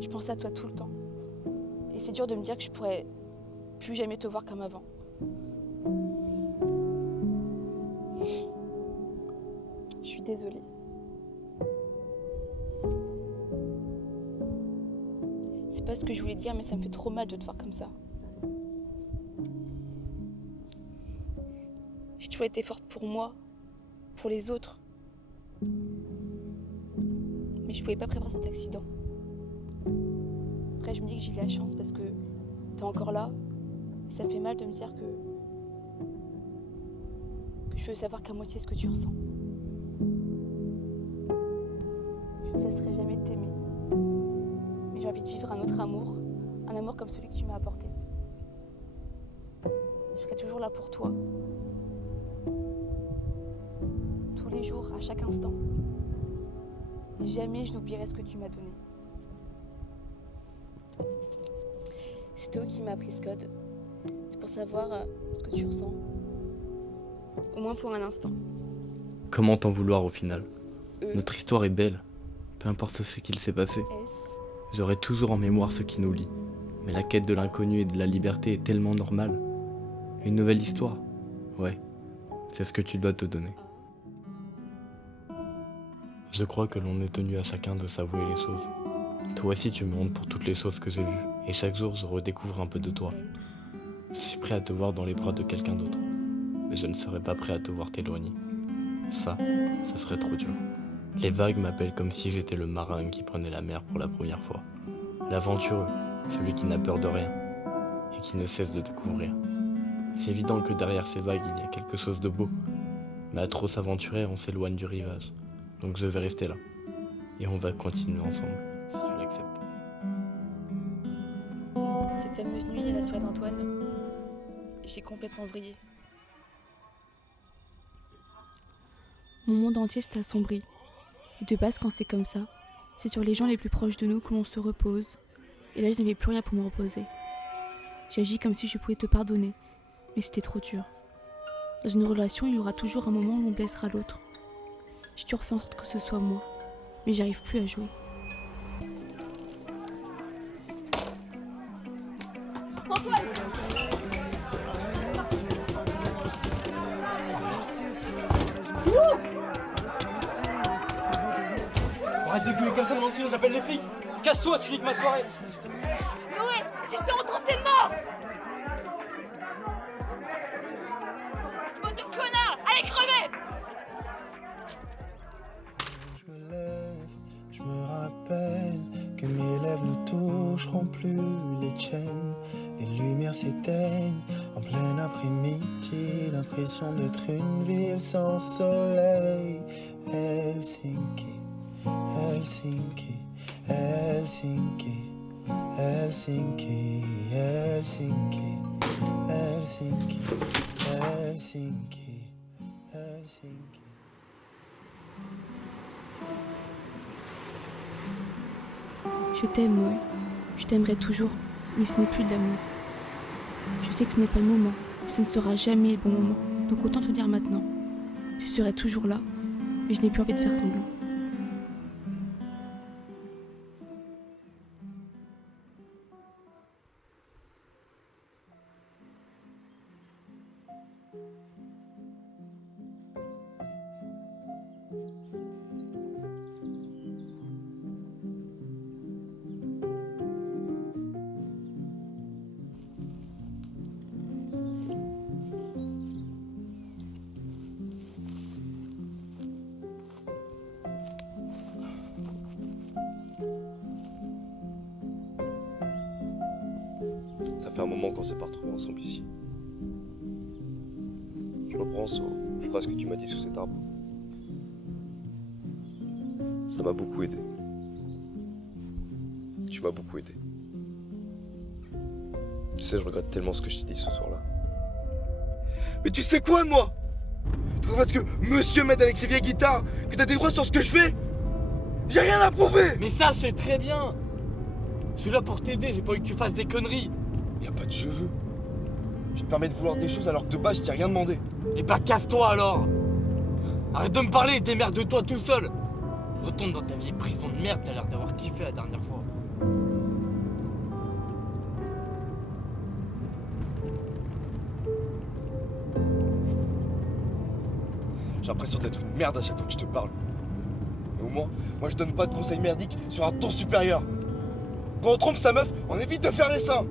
Je pense à toi tout le temps. Et c'est dur de me dire que je pourrais plus jamais te voir comme avant. Je suis désolée. C'est pas ce que je voulais dire, mais ça me fait trop mal de te voir comme ça. J'ai toujours été forte pour moi, pour les autres. Mais je pouvais pas prévoir cet accident. Après, je me dis que j'ai de la chance parce que t'es encore là. Et ça me fait mal de me dire que je peux savoir qu'à moitié ce que tu ressens. Je ne cesserai jamais de t'aimer. Mais j'ai envie de vivre un autre amour. Un amour comme celui que tu m'as apporté. Je serai toujours là pour toi. Tous les jours, à chaque instant. Et jamais je n'oublierai ce que tu m'as donné. C'est Théo qui m'a appris ce code. C'est pour savoir ce que tu ressens. Au moins pour un instant. Comment t'en vouloir au final? Notre histoire est belle. Peu importe ce qu'il s'est passé. J'aurai toujours en mémoire ce qui nous lie. Mais la quête de l'inconnu et de la liberté est tellement normale. Une nouvelle histoire? Ouais. C'est ce que tu dois te donner. Je crois que l'on est tenu à chacun de s'avouer les choses. Toi aussi tu me hontes pour toutes les choses que j'ai vues. Et chaque jour je redécouvre un peu de toi. Je suis prêt à te voir dans les bras de quelqu'un d'autre. Mais je ne serais pas prêt à te voir t'éloigner. Ça, ce serait trop dur. Les vagues m'appellent comme si j'étais le marin qui prenait la mer pour la première fois. L'aventureux, celui qui n'a peur de rien et qui ne cesse de découvrir. C'est évident que derrière ces vagues, il y a quelque chose de beau. Mais à trop s'aventurer, on s'éloigne du rivage. Donc je vais rester là. Et on va continuer ensemble, si tu l'acceptes. Cette fameuse nuit à la soirée d'Antoine, j'ai complètement vrillé. Mon monde entier s'est assombri. Et de base, quand c'est comme ça, c'est sur les gens les plus proches de nous que l'on se repose. Et là, je n'avais plus rien pour me reposer. J'ai agi comme si je pouvais te pardonner, mais c'était trop dur. Dans une relation, il y aura toujours un moment où l'on blessera l'autre. J'ai toujours fait en sorte que ce soit moi, mais j'arrive plus à jouer. Antoine! Arrête de gueuler comme ça, mon sinon j'appelle les flics. Casse-toi, tu niques ma soirée. Noé, si je te retrouve, t'es mort! Bande de connards! Allez crever! Je me lève, je me rappelle que mes lèvres ne tournent bougeront plus les chaînes, les lumières s'éteignent en plein après-midi, l'impression d'être une ville sans soleil. Helsinki, Helsinki, Helsinki, Helsinki, Helsinki, Helsinki, Helsinki, Helsinki. Je t'aime, ouais. Je t'aimerai toujours, mais ce n'est plus de l'amour. Je sais que ce n'est pas le moment, et ce ne sera jamais le bon moment. Donc autant te dire maintenant. Je serai toujours là, mais je n'ai plus envie de faire semblant. Ça fait un moment qu'on s'est pas retrouvés ensemble ici. Je repense aux phrases que tu m'as dit sous cet arbre. Ça m'a beaucoup aidé. Tu m'as beaucoup aidé. Tu sais, je regrette tellement ce que je t'ai dit ce soir-là. Mais tu sais quoi de moi? Tu crois parce que monsieur m'aide avec ses vieilles guitares que t'as des droits sur ce que je fais? J'ai rien à prouver! Mais ça, c'est très bien. Je suis là pour t'aider, j'ai pas envie que tu fasses des conneries. Y a pas de je veux. Tu te permets de vouloir des choses alors que de base je t'ai rien demandé. Et bah casse-toi alors. Arrête de me parler et démerde-toi tout seul. Retourne dans ta vieille prison de merde, t'as l'air d'avoir kiffé la dernière fois. J'ai l'impression d'être une merde à chaque fois que je te parle. Mais au moins, moi je donne pas de conseils merdiques sur un ton supérieur. Quand on trompe sa meuf, on évite de faire les seins.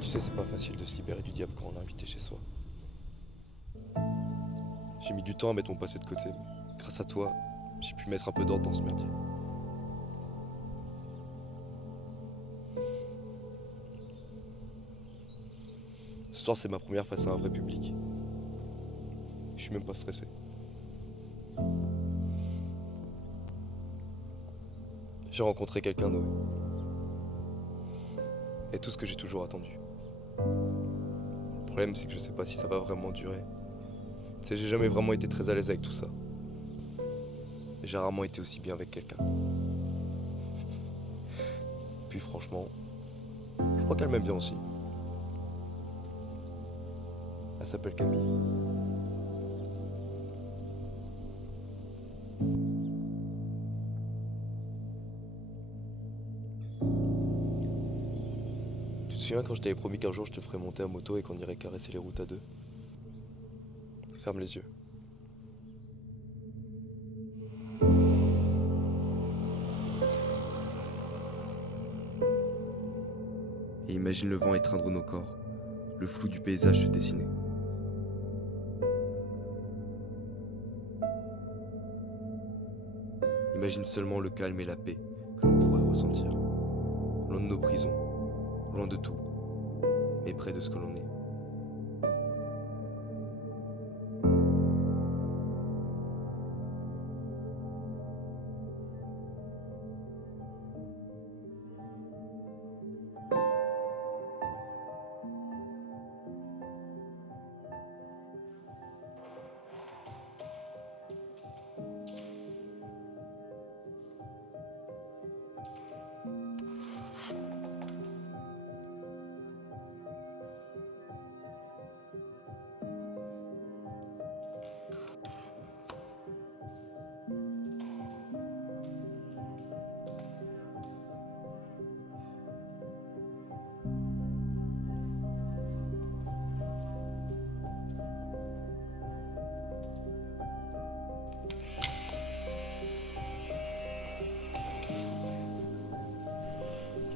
Tu sais, c'est pas facile de se libérer du diable quand on est invité chez soi. J'ai mis du temps à mettre mon passé de côté, mais grâce à toi, j'ai pu mettre un peu d'ordre dans ce merdier. Ce soir, c'est ma première face à un vrai public. Je suis même pas stressé. J'ai rencontré quelqu'un, Noé. Et tout ce que j'ai toujours attendu. Le problème, c'est que je sais pas si ça va vraiment durer. Tu sais, j'ai jamais vraiment été très à l'aise avec tout ça. Et j'ai rarement été aussi bien avec quelqu'un. Puis franchement, je crois qu'elle m'aime bien aussi. Elle s'appelle Camille. Tu te souviens quand je t'avais promis qu'un jour je te ferais monter à moto et qu'on irait caresser les routes à deux? Ferme les yeux. Et imagine le vent étreindre nos corps, le flou du paysage se dessiner. Imagine seulement le calme et la paix que l'on pourrait ressentir. Loin de nos prisons, loin de tout, mais près de ce que l'on est.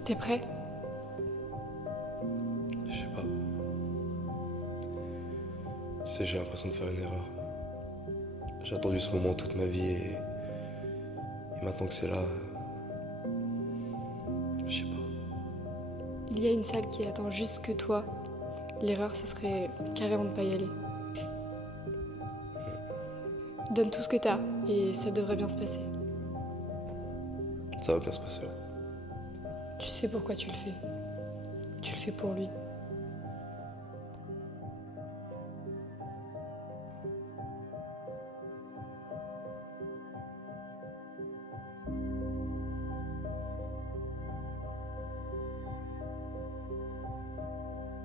T'es prêt? Je sais pas. Tu sais, j'ai l'impression de faire une erreur. J'ai attendu ce moment toute ma vie et maintenant que c'est là, je sais pas. Il y a une salle qui attend juste que toi. L'erreur, ce serait carrément de pas y aller. Donne tout ce que t'as et ça devrait bien se passer. Ça va bien se passer. Tu sais pourquoi tu le fais. Tu le fais pour lui.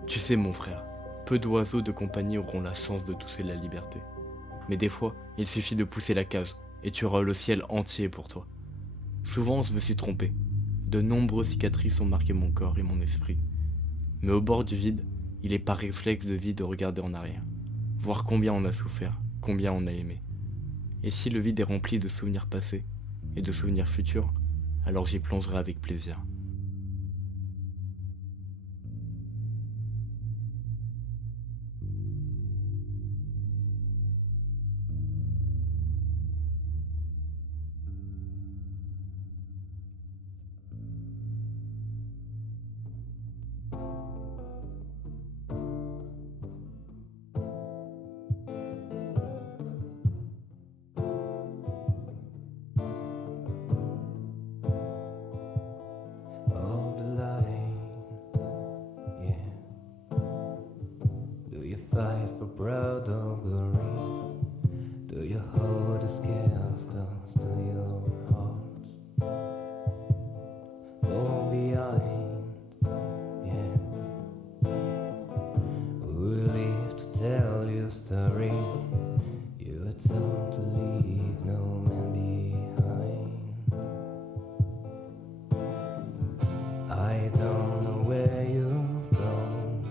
Tu sais mon frère, peu d'oiseaux de compagnie auront la chance de toucher la liberté. Mais des fois, il suffit de pousser la cage, et tu auras le ciel entier pour toi. Souvent, je me suis trompé. De nombreuses cicatrices ont marqué mon corps et mon esprit. Mais au bord du vide, il est par réflexe de vie de regarder en arrière. Voir combien on a souffert, combien on a aimé. Et si le vide est rempli de souvenirs passés et de souvenirs futurs, alors j'y plongerai avec plaisir. Hold the line, yeah. Do you fight for proud or glory? Do you hold the scales close to your heart? Fall behind, yeah. Who will live to tell your story? You are told to leave no man behind. I don't know where you've gone.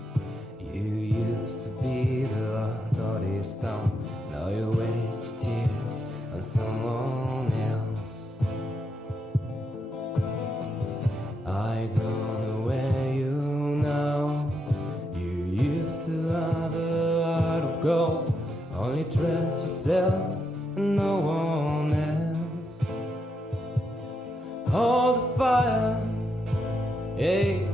You used to be the heart of this town. Now you waste tears on someone else. I don't know where you now. You used to have a heart of gold. Only trust yourself and no one else. Hold the fire. Hey,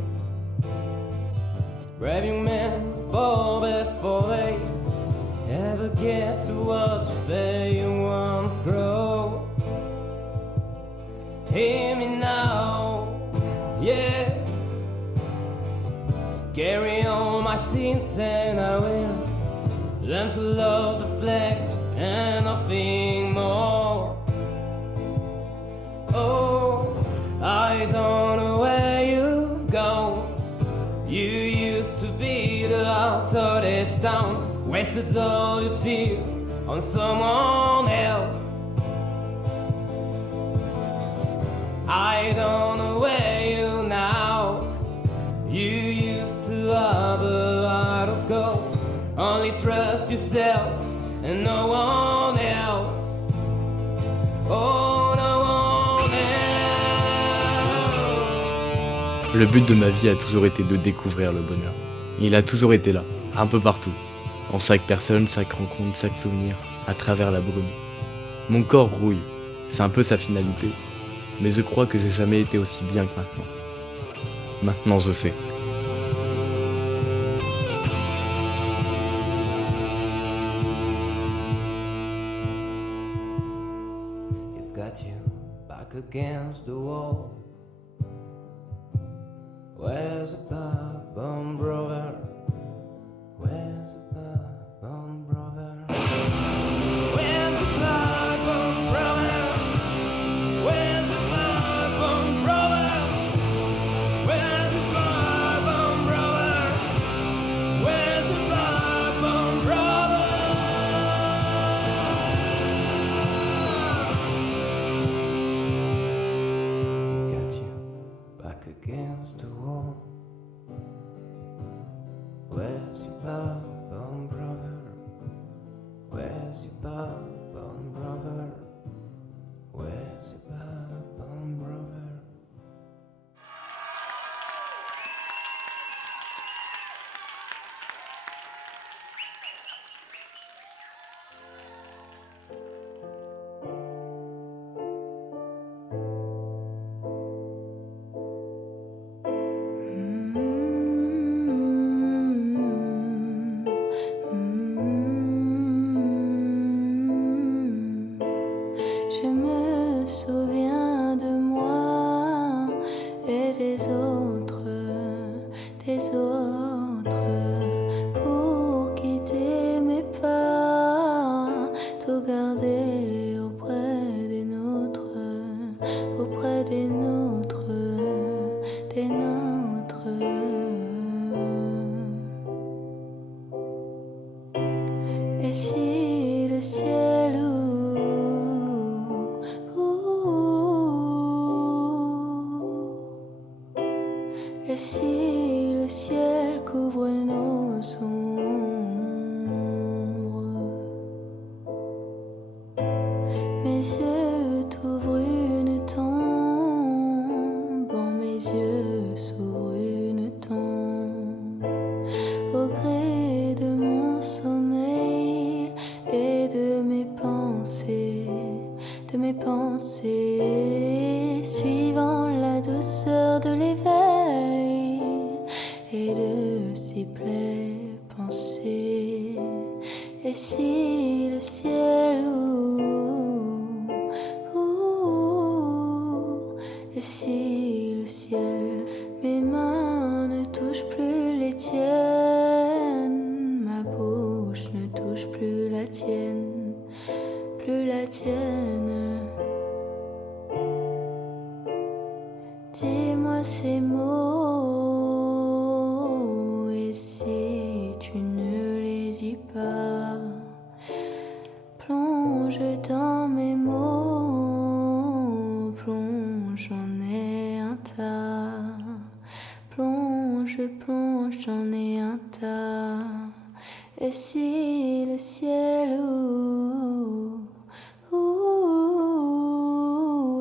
brave young men fall before they ever get to watch their young ones grow. Hear me now, yeah. Carry on my sins and I will learn to love the flag and nothing more. Oh, I don't know where you've gone. You used to be the heart of this town. Wasted all your tears on someone else. I don't know where you now. You used to have a heart of gold. Only trust yourself and no one else. Oh, no one else. Le but de ma vie a toujours été de découvrir le bonheur. Il a toujours été là, un peu partout. En chaque personne, chaque rencontre, chaque souvenir, à travers la brume. Mon corps rouille, c'est un peu sa finalité. Mais je crois que j'ai jamais été aussi bien que maintenant. Maintenant je sais. You've got you back against the wall. Where's the backbone brother? Where's the backbone brother? Where's the backbone brother? Where's the backbone brother? Where's the backbone brother? Where's the backbone brother? You've got you back against the wall. Where's your backbone brother? Where's your backbone brother? Where's your backbone brother? Et si le ciel et si le ciel couvre nos ombres, mes yeux t'ouvrent une tombe, en mes yeux s'ouvre une tombe, au gré de mon sommeil et de mes pensées, suivant la douceur de l'éveil et de ses plaies pensées. Et si le ciel et si le ciel, mes mains ne touchent plus les tiennes, ma bouche ne touche plus la tienne, plus la tienne. Dis-moi ces mots, et si tu ne les dis pas, plonge dans mes mots, plonge, j'en ai un tas, plonge, plonge, j'en ai un tas. Et si le ciel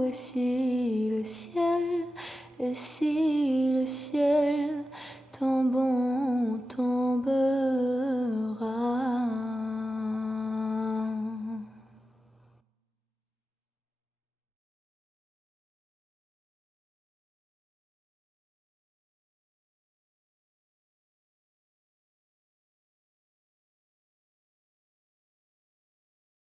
et si le ciel, et si le ciel